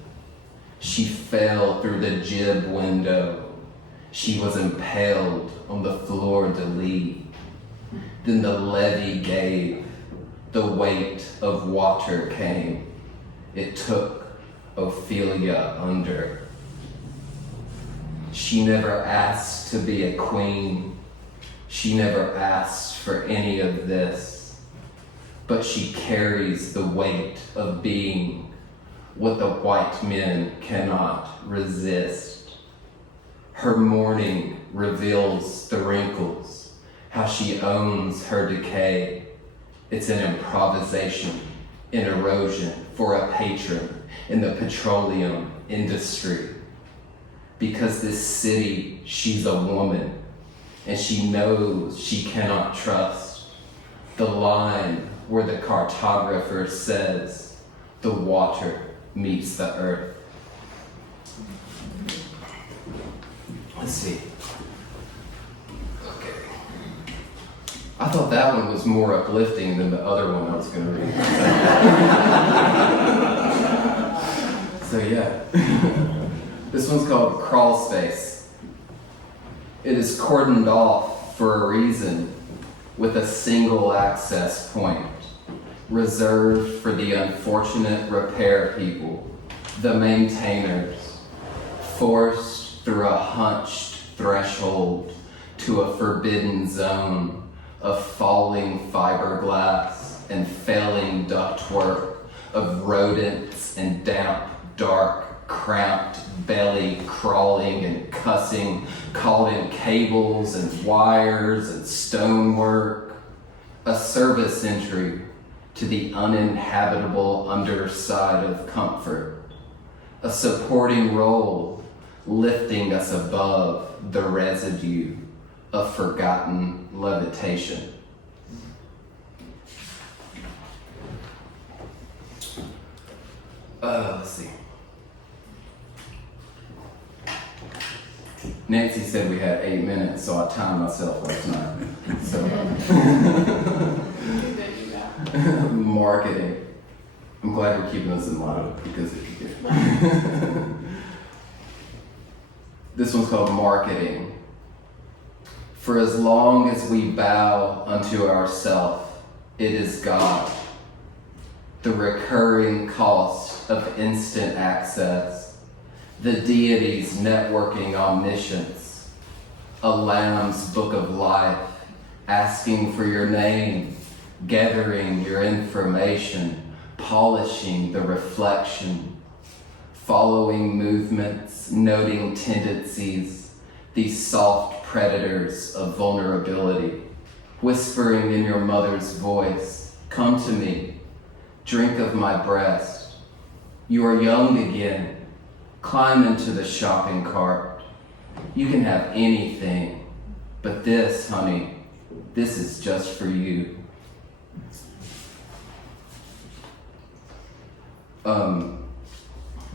She fell through the jib window. She was impaled on the fleur-de-lis. Then the levee gave, the weight of water came. It took Ophelia under. She never asked to be a queen. She never asked for any of this. But she carries the weight of being what the white men cannot resist. Her mourning reveals the wrinkles, how she owns her decay. It's an improvisation, an erosion for a patron in the petroleum industry. Because this city, she's a woman, and she knows she cannot trust. The line where the cartographer says the water meets the earth. Let's see. Okay. I thought that one was more uplifting than the other one I was going to read. So yeah. This one's called Crawl Space. It is cordoned off for a reason, with a single access point, reserved for the unfortunate repair people, the maintainers, forced through a hunched threshold to a forbidden zone of falling fiberglass and failing ductwork, of rodents and damp, dark, cramped belly crawling and cussing, caught in cables and wires and stonework, a service entry to the uninhabitable underside of comfort, a supporting role lifting us above the residue of forgotten levitation. Let's see. Nancy said we had 8 minutes, so I timed myself last night. So, marketing. I'm glad we're keeping this in line because it could get. This one's called marketing. For as long as we bow unto ourself, it is God. The recurring cost of instant access, the deity's networking omniscience, a lamb's book of life, asking for your name, gathering your information, polishing the reflection, following movements, noting tendencies, these soft predators of vulnerability, whispering in your mother's voice, come to me, drink of my breast. You are young again. Climb into the shopping cart. You can have anything, but this, honey, this is just for you. Let's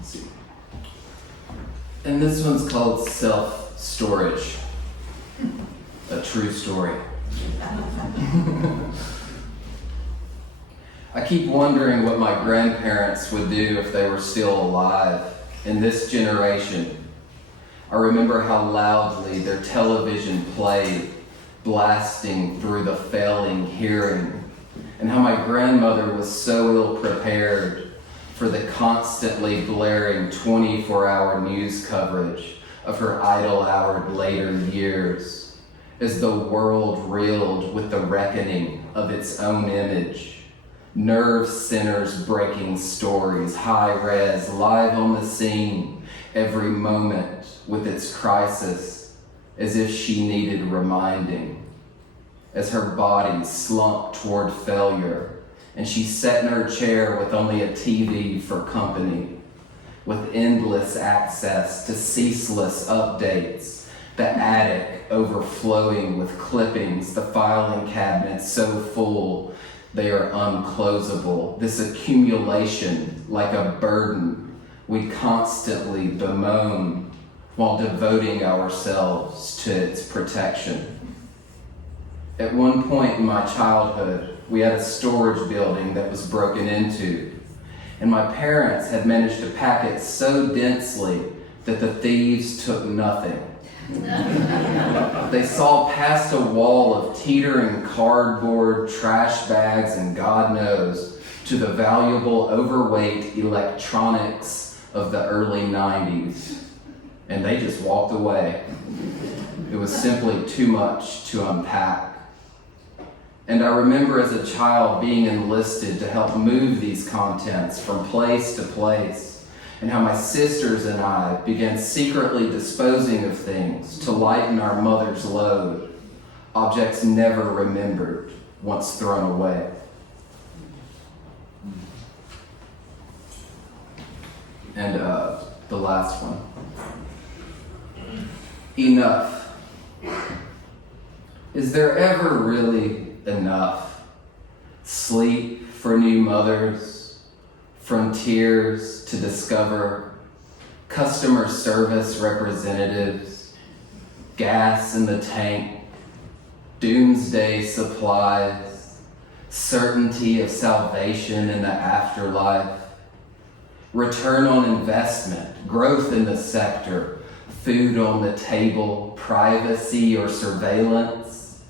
see. And this one's called self-storage. A true story. I keep wondering what my grandparents would do if they were still alive in this generation. I remember how loudly their television played, blasting through the failing hearing, and how my grandmother was so ill-prepared for the constantly blaring 24-hour news coverage of her idle-houred later years, as the world reeled with the reckoning of its own image. Nerve centers breaking stories, high-res, live on the scene, every moment with its crisis, as if she needed reminding. As her body slumped toward failure, and she sat in her chair with only a TV for company, with endless access to ceaseless updates, the attic overflowing with clippings, the filing cabinets so full they are unclosable, this accumulation like a burden we constantly bemoan while devoting ourselves to its protection. At one point in my childhood, we had a storage building that was broken into, and my parents had managed to pack it so densely that the thieves took nothing. They saw past a wall of teetering cardboard, trash bags, and God knows, to the valuable overweight electronics of the early 90s, and they just walked away. It was simply too much to unpack. And I remember as a child being enlisted to help move these contents from place to place, and how my sisters and I began secretly disposing of things to lighten our mother's load, objects never remembered once thrown away. And the last one. Enough. Is there ever really enough? Sleep for new mothers, frontiers to discover, customer service representatives, gas in the tank, doomsday supplies, certainty of salvation in the afterlife, return on investment, growth in the sector, food on the table, privacy or surveillance,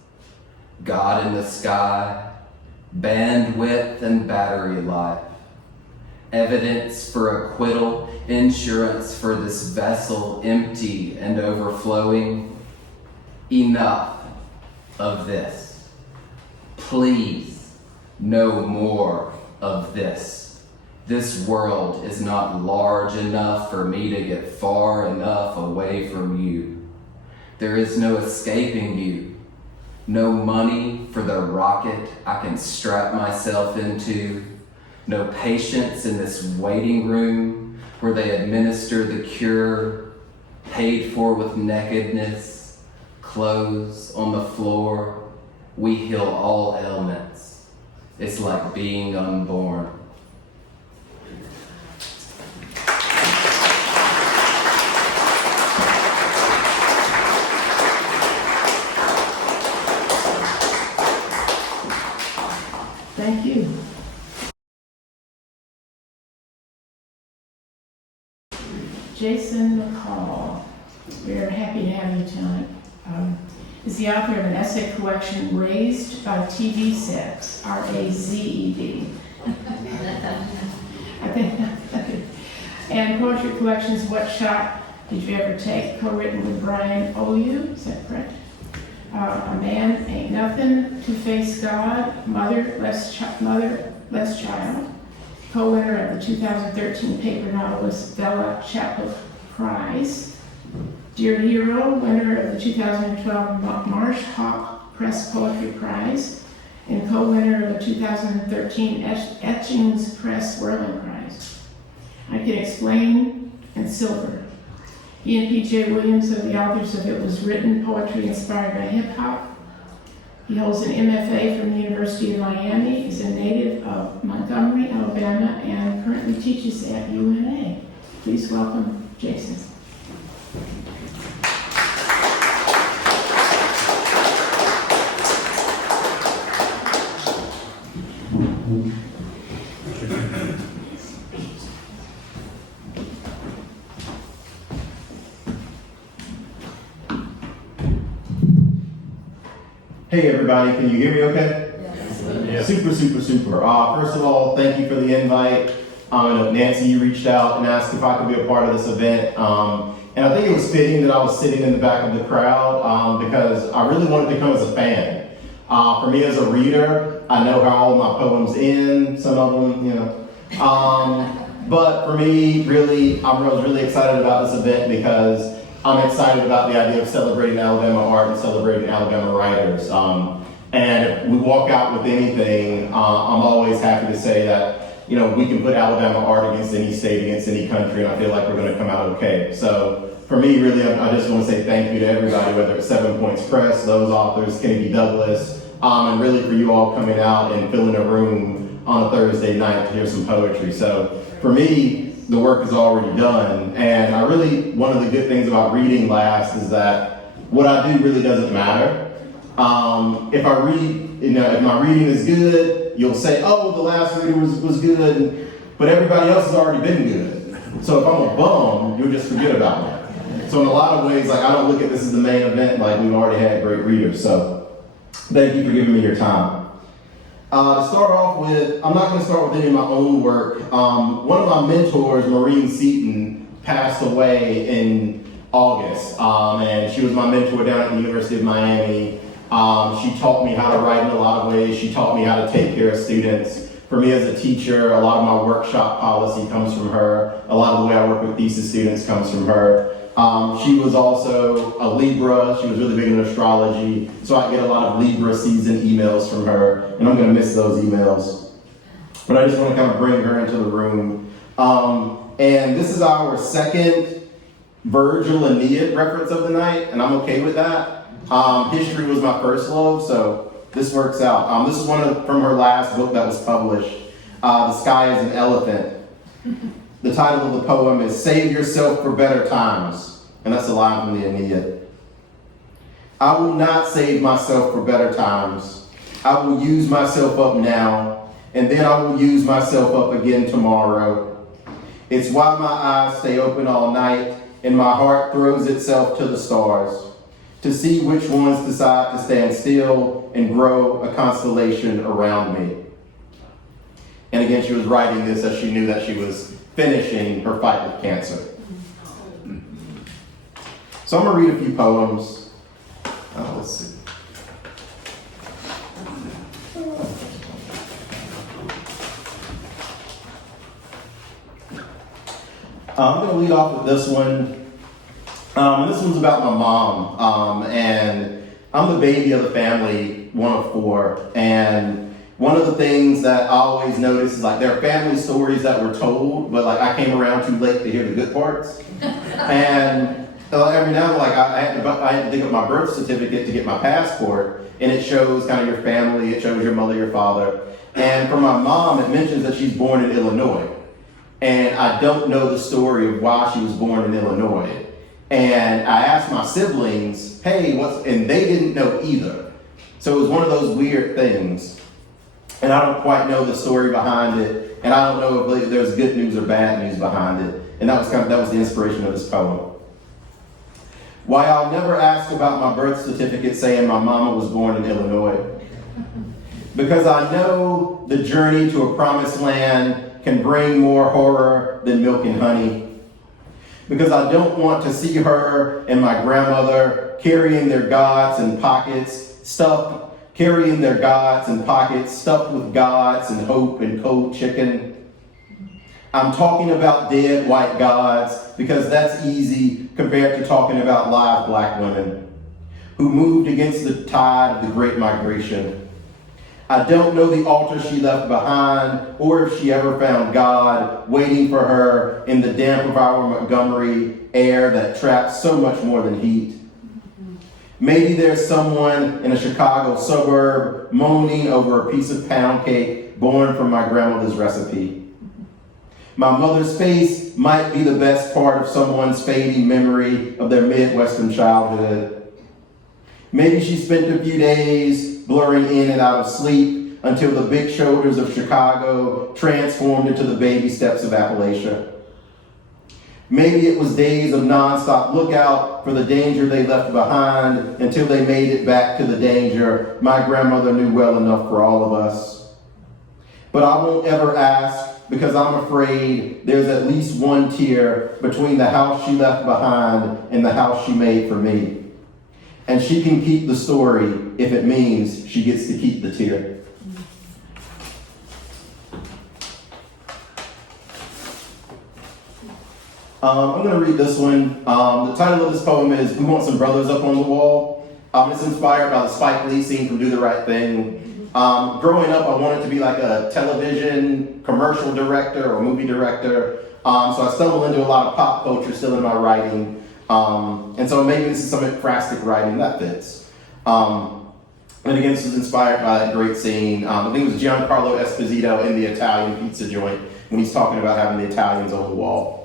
God in the sky, bandwidth and battery life, evidence for acquittal, insurance for this vessel empty and overflowing. Enough of this. Please, no more of this. This world is not large enough for me to get far enough away from you. There is no escaping you. No money for the rocket I can strap myself into. No patience in this waiting room where they administer the cure, paid for with nakedness, clothes on the floor. We heal all ailments. It's like being unborn. Thank you. Jason McCall, we're happy to have you tonight. Is the author of an essay collection, Raised by TV Sets, R-A-Z-E-D. I think, and poetry collections, What Shot Did You Ever Take, co-written with Brian Owen, is that correct? A Man Ain't Nothing, To Face God, Mother Less Child, co-winner of the 2013 paper novelist Bella Chaplock Prize. Dear Hero, winner of the 2012 Marsh Hawk Press Poetry Prize, and co-winner of the 2013 Etchings Press Whirling Prize. I Can Explain, and Silver. He and P.J. Williams are the authors of It Was Written, Poetry Inspired by Hip Hop. He holds an MFA from the University of Miami, is a native of Montgomery, Alabama, and currently teaches at UNA. Please welcome Jason. Hey everybody, can you hear me okay? Yes. Super. First of all, thank you for the invite. Nancy, you reached out and asked if I could be a part of this event. And I think it was fitting that I was sitting in the back of the crowd because I really wanted to come as a fan. For me as a reader, I know how all of my poems end, some of them, but for me, really, I was really excited about this event because I'm excited about the idea of celebrating Alabama art and celebrating Alabama writers. And if we walk out with anything, I'm always happy to say that, we can put Alabama art against any state, against any country, and I feel like we're going to come out okay. So for me, really, I just want to say thank you to everybody, whether it's 7 Points Press, those authors, Kennedy Douglas, and really for you all coming out and filling a room on a Thursday night to hear some poetry. So for me, the work is already done, and one of the good things about reading last is that what I do really doesn't matter. If I read, if my reading is good, you'll say, oh, the last reader was good, but everybody else has already been good. So if I'm a bum, you'll just forget about it. So in a lot of ways, I don't look at this as the main event, we've already had great readers. So thank you for giving me your time. To start off with, I'm not going to start with any of my own work. One of my mentors, Maureen Seaton, passed away in August, and she was my mentor down at the University of Miami. She taught me how to write in a lot of ways. She taught me how to take care of students. For me as a teacher, a lot of my workshop policy comes from her. A lot of the way I work with thesis students comes from her. She was also a Libra. She was really big in astrology. So I get a lot of Libra season emails from her, and I'm going to miss those emails. But I just want to kind of bring her into the room. And this is our second Virgil Aeneid reference of the night, and I'm okay with that. History was my first love, so this works out. This is from her last book that was published, The Sky is an Elephant. The title of the poem is Save Yourself for Better Times, and that's a line from the Aeneid. I will not save myself for better times. I will use myself up now, and then I will use myself up again tomorrow. It's why my eyes stay open all night, and my heart throws itself to the stars, to see which ones decide to stand still and grow a constellation around me. And again, she was writing this as she knew that she was finishing her fight with cancer. So I'm going to read a few poems. Let's see. I'm going to lead off with this one. And this one's about my mom. And I'm the baby of the family, one of four. And one of the things that I always notice is there are family stories that were told, but I came around too late to hear the good parts. And every now and then, I had to dig up my birth certificate to get my passport, and it shows kind of your family, it shows your mother, your father. And for my mom, it mentions that she's born in Illinois. And I don't know the story of why she was born in Illinois. And I asked my siblings, hey, and they didn't know either. So it was one of those weird things. and I don't quite know the story behind it, and I don't know if there's good news or bad news behind it. And that was the inspiration of this poem. Why I'll never ask about my birth certificate saying my mama was born in Illinois. Because I know the journey to a promised land can bring more horror than milk and honey. Because I don't want to see her and my grandmother carrying their gods in pockets stuffed with gods and hope and cold chicken. I'm talking about dead white gods because that's easy compared to talking about live black women who moved against the tide of the Great Migration. I don't know the altar she left behind or if she ever found God waiting for her in the damp of our Montgomery air that traps so much more than heat. Maybe there's someone in a Chicago suburb moaning over a piece of pound cake born from my grandmother's recipe. My mother's face might be the best part of someone's fading memory of their Midwestern childhood. Maybe she spent a few days blurring in and out of sleep until the big shoulders of Chicago transformed into the baby steps of Appalachia. Maybe it was days of nonstop lookout for the danger they left behind until they made it back to the danger my grandmother knew well enough for all of us. But I won't ever ask because I'm afraid there's at least one tear between the house she left behind and the house she made for me. And she can keep the story if it means she gets to keep the tear. I'm going to read this one. The title of this poem is We Want Some Brothers Up on the Wall. It's inspired by the Spike Lee scene from Do the Right Thing. Growing up, I wanted to be like a television commercial director or movie director. So I stumbled into a lot of pop culture still in my writing. And so maybe this is some ekphrastic writing that fits. And again, this was inspired by that great scene. I think it was Giancarlo Esposito in the Italian pizza joint when he's talking about having the Italians on the wall.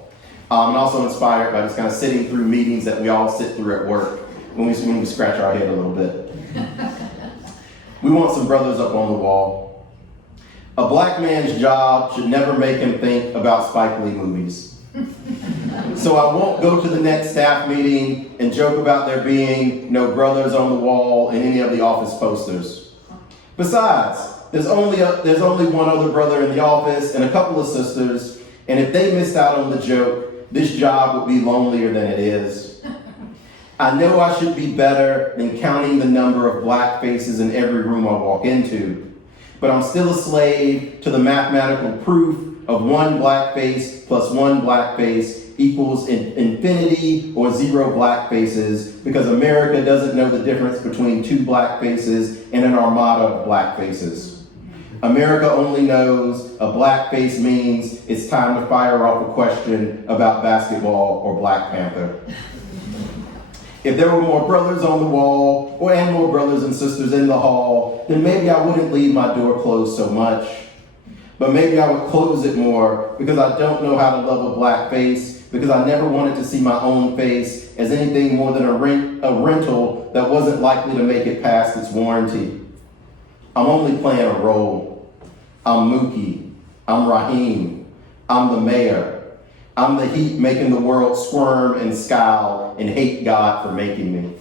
And also inspired by just kind of sitting through meetings that we all sit through at work when we scratch our head a little bit. We want some brothers up on the wall. A black man's job should never make him think about Spike Lee movies. So I won't go to the next staff meeting and joke about there being no brothers on the wall in any of the office posters. Besides, there's only one other brother in the office and a couple of sisters, and if they missed out on the joke, this job would be lonelier than it is. I know I should be better than counting the number of black faces in every room I walk into, but I'm still a slave to the mathematical proof of one black face plus one black face equals infinity or zero black faces because America doesn't know the difference between two black faces and an armada of black faces. America only knows a black face means it's time to fire off a question about basketball or Black Panther. If there were more brothers on the wall and more brothers and sisters in the hall, then maybe I wouldn't leave my door closed so much. But maybe I would close it more because I don't know how to love a black face, because I never wanted to see my own face as anything more than a rental that wasn't likely to make it past its warranty. I'm only playing a role. I'm Mookie. I'm Raheem. I'm the mayor. I'm the heat making the world squirm and scowl and hate God for making me.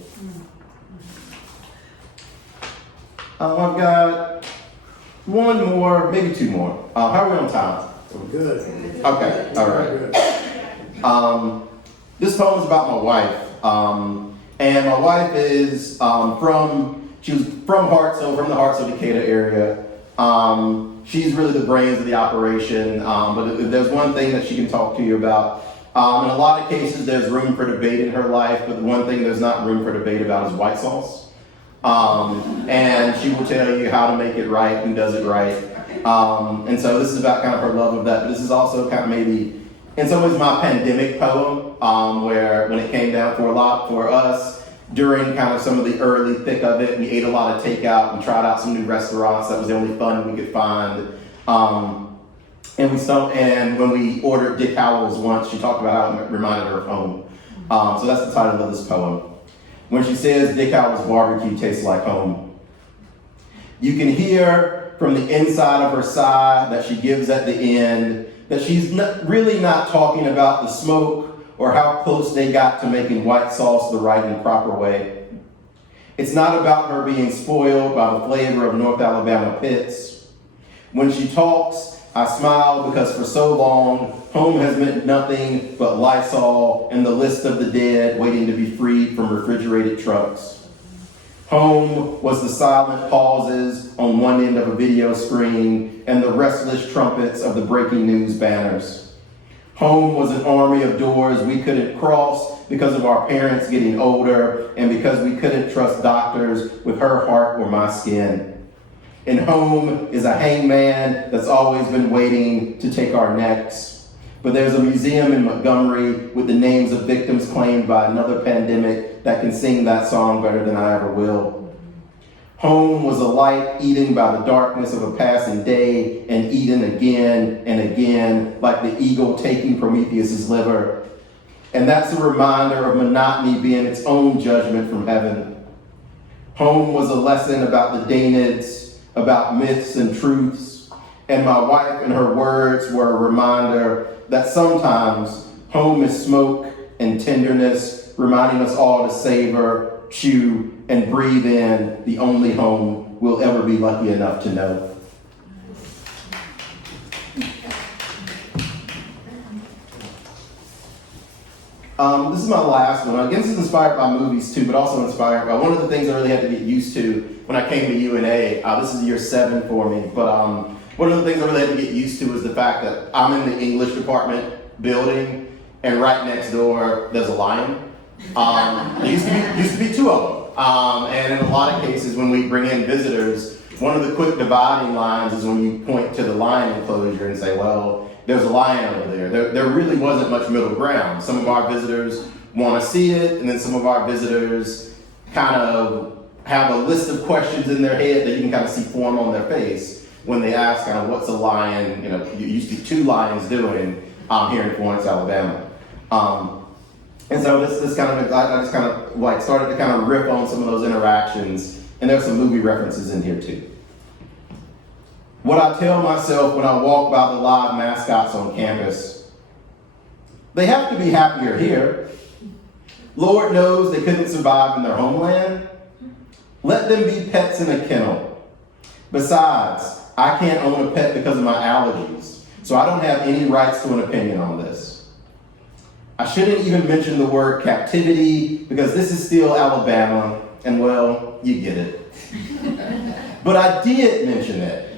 I've got one more, maybe two more. How are we on time? Good. Okay, all right. This poem is about my wife. And my wife is she was from Hartsville, from the Hartsville, Decatur area. She's really the brains of the operation, but if there's one thing that she can talk to you about. In a lot of cases, there's room for debate in her life, but the one thing there's not room for debate about is white sauce. And she will tell you how to make it right, who does it right. And so this is about kind of her love of that, but this is also kind of maybe, in some ways, my pandemic poem, where when it came down for us, during kind of some of the early thick of it, we ate a lot of takeout, we tried out some new restaurants, that was the only fun we could find. And when we ordered Dick Howell's once, she talked about how it reminded her of home. So that's the title of this poem. When she says Dick Howell's barbecue tastes like home. You can hear from the inside of her sigh that she gives at the end that she's really not talking about the smoke or how close they got to making white sauce the right and proper way. It's not about her being spoiled by the flavor of North Alabama pits. When she talks, I smile because for so long, home has meant nothing but Lysol and the list of the dead waiting to be freed from refrigerated trucks. Home was the silent pauses on one end of a video screen and the restless trumpets of the breaking news banners. Home was an army of doors we couldn't cross because of our parents getting older and because we couldn't trust doctors with her heart or my skin. And home is a hangman that's always been waiting to take our necks. But there's a museum in Montgomery with the names of victims claimed by another pandemic that can sing that song better than I ever will. Home was a light eaten by the darkness of a passing day and eaten again and again, like the eagle taking Prometheus's liver. And that's a reminder of monotony being its own judgment from heaven. Home was a lesson about the Danids, about myths and truths, and my wife and her words were a reminder that sometimes home is smoke and tenderness, reminding us all to savor, chew, and breathe in the only home we'll ever be lucky enough to know. This is my last one. Again, this is inspired by movies too, but also inspired by one of the things I really had to get used to when I came to UNA. This is year 7 for me, but one of the things I really had to get used to was the fact that I'm in the English department building, and right next door there's a lion. There used to be 2 of them, and in a lot of cases when we bring in visitors, one of the quick dividing lines is when you point to the lion enclosure and say, well, there's a lion over there. There really wasn't much middle ground. Some of our visitors want to see it, and then some of our visitors kind of have a list of questions in their head that you can kind of see form on their face when they ask kind of what's a lion, you used to be 2 lions doing here in Florence, Alabama. And so this kind of, I just kind of like started to kind of riff on some of those interactions, and there's some movie references in here too. What I tell myself when I walk by the live mascots on campus, they have to be happier here. Lord knows they couldn't survive in their homeland. Let them be pets in a kennel. Besides, I can't own a pet because of my allergies, so I don't have any rights to an opinion on this. I shouldn't even mention the word captivity because this is still Alabama, and well, you get it. But I did mention it.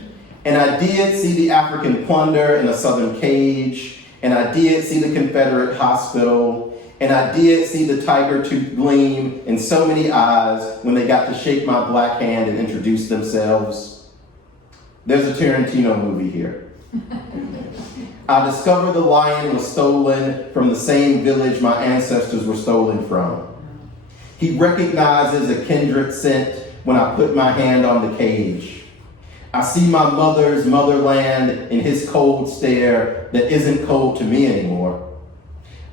And I did see the African plunder in a southern cage, and I did see the Confederate hospital, and I did see the tiger tooth gleam in so many eyes when they got to shake my black hand and introduce themselves. There's a Tarantino movie here. I discovered the lion was stolen from the same village my ancestors were stolen from. He recognizes a kindred scent when I put my hand on the cage. I see my mother's motherland in his cold stare that isn't cold to me anymore.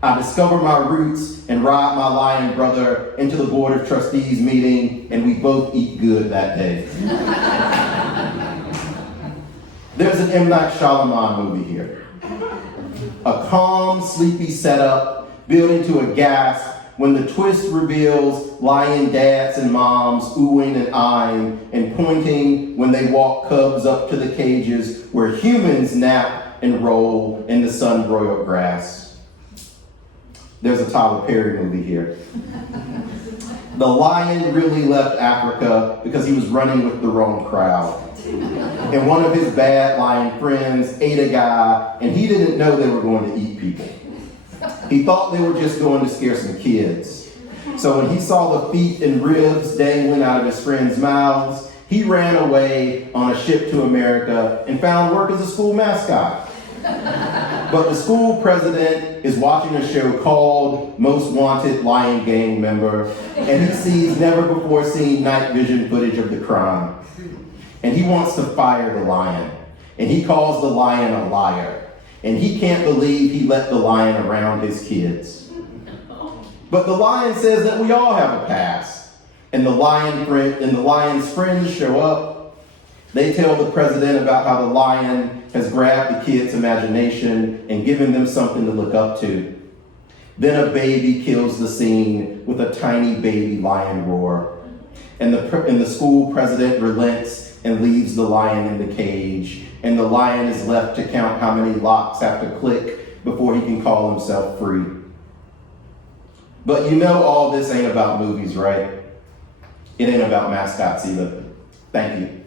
I discover my roots and ride my lion brother into the Board of Trustees meeting, and we both eat good that day. There's an M. Night Shyamalan movie here. A calm, sleepy setup building to a gasp when the twist reveals lion dads and moms oohing and eyeing and pointing when they walk cubs up to the cages where humans nap and roll in the sun-broiled grass. There's a Tyler Perry movie here. The lion really left Africa because he was running with the wrong crowd. And one of his bad lion friends ate a guy, and he didn't know they were going to eat people. He thought they were just going to scare some kids. So when he saw the feet and ribs dangling out of his friends' mouths, he ran away on a ship to America and found work as a school mascot. But the school president is watching a show called Most Wanted Lion Gang Member, and he sees never before seen night vision footage of the crime. And he wants to fire the lion, and he calls the lion a liar. And he can't believe he let the lion around his kids. But the lion says that we all have a past. And the lion's friends show up. They tell the president about how the lion has grabbed the kids' imagination and given them something to look up to. Then a baby kills the scene with a tiny baby lion roar. And the school president relents and leaves the lion in the cage. And the lion is left to count how many locks have to click before he can call himself free. But you know all this ain't about movies, right? It ain't about mascots either. Thank you.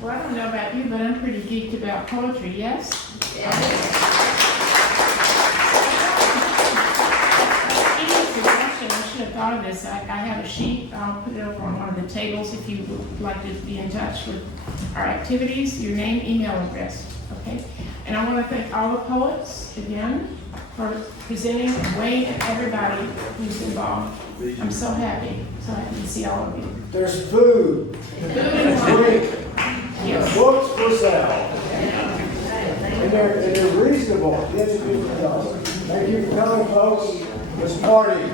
Well, I don't know about you, but I'm pretty geeked about poetry, yes? I should have thought of this. I have a sheet. I'll put it over on one of the tables if you would like to be in touch with our activities, your name, email address, okay? And I want to thank all the poets again for presenting, Wayne, and everybody who's involved. I'm so happy to see all of you. There's food, Food and drink, Yes. books for sale. And they're reasonable. Yes, it is. Thank you for coming, folks. Let's party.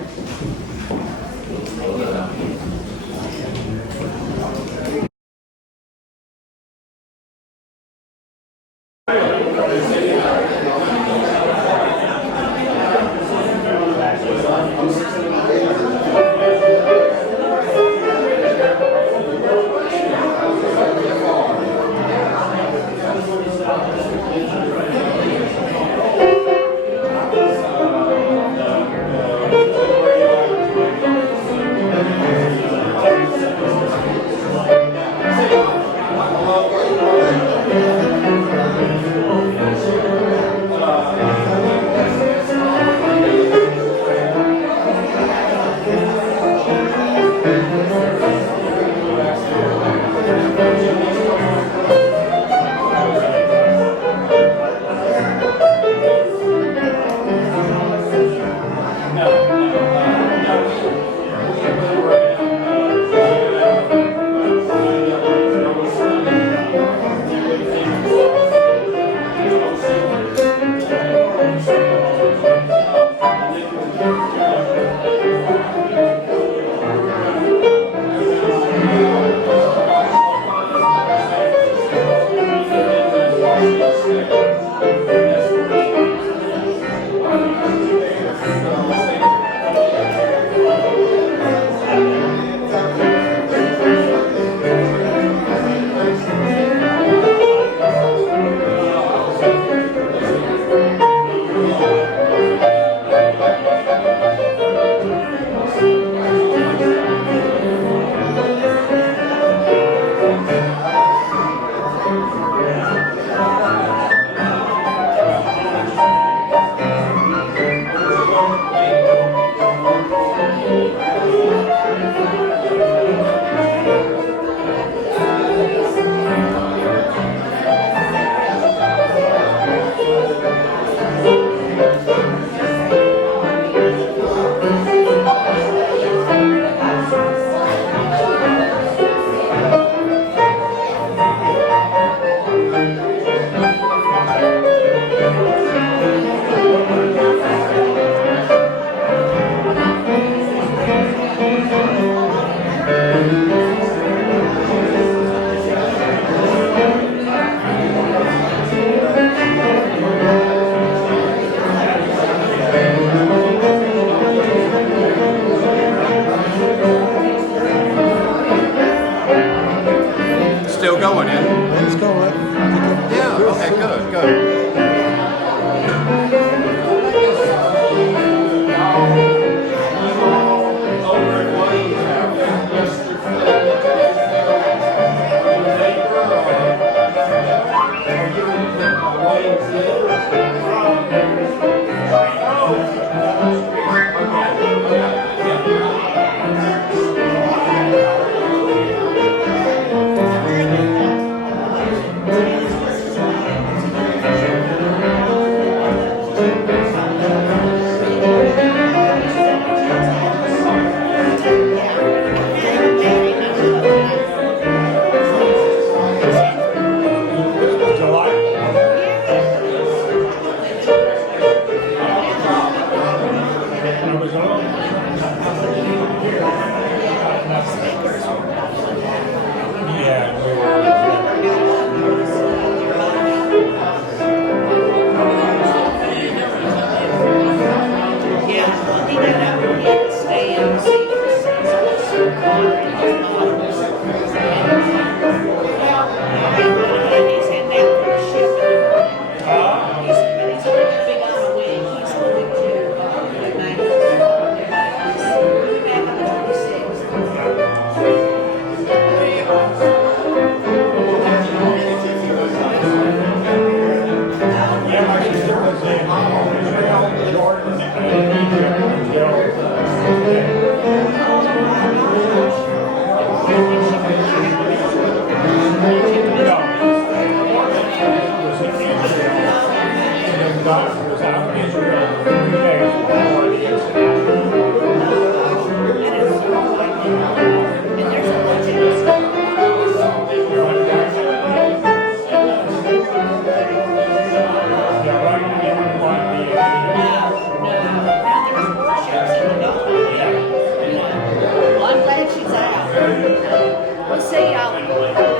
Well, I'm glad she's out. We'll see y'all.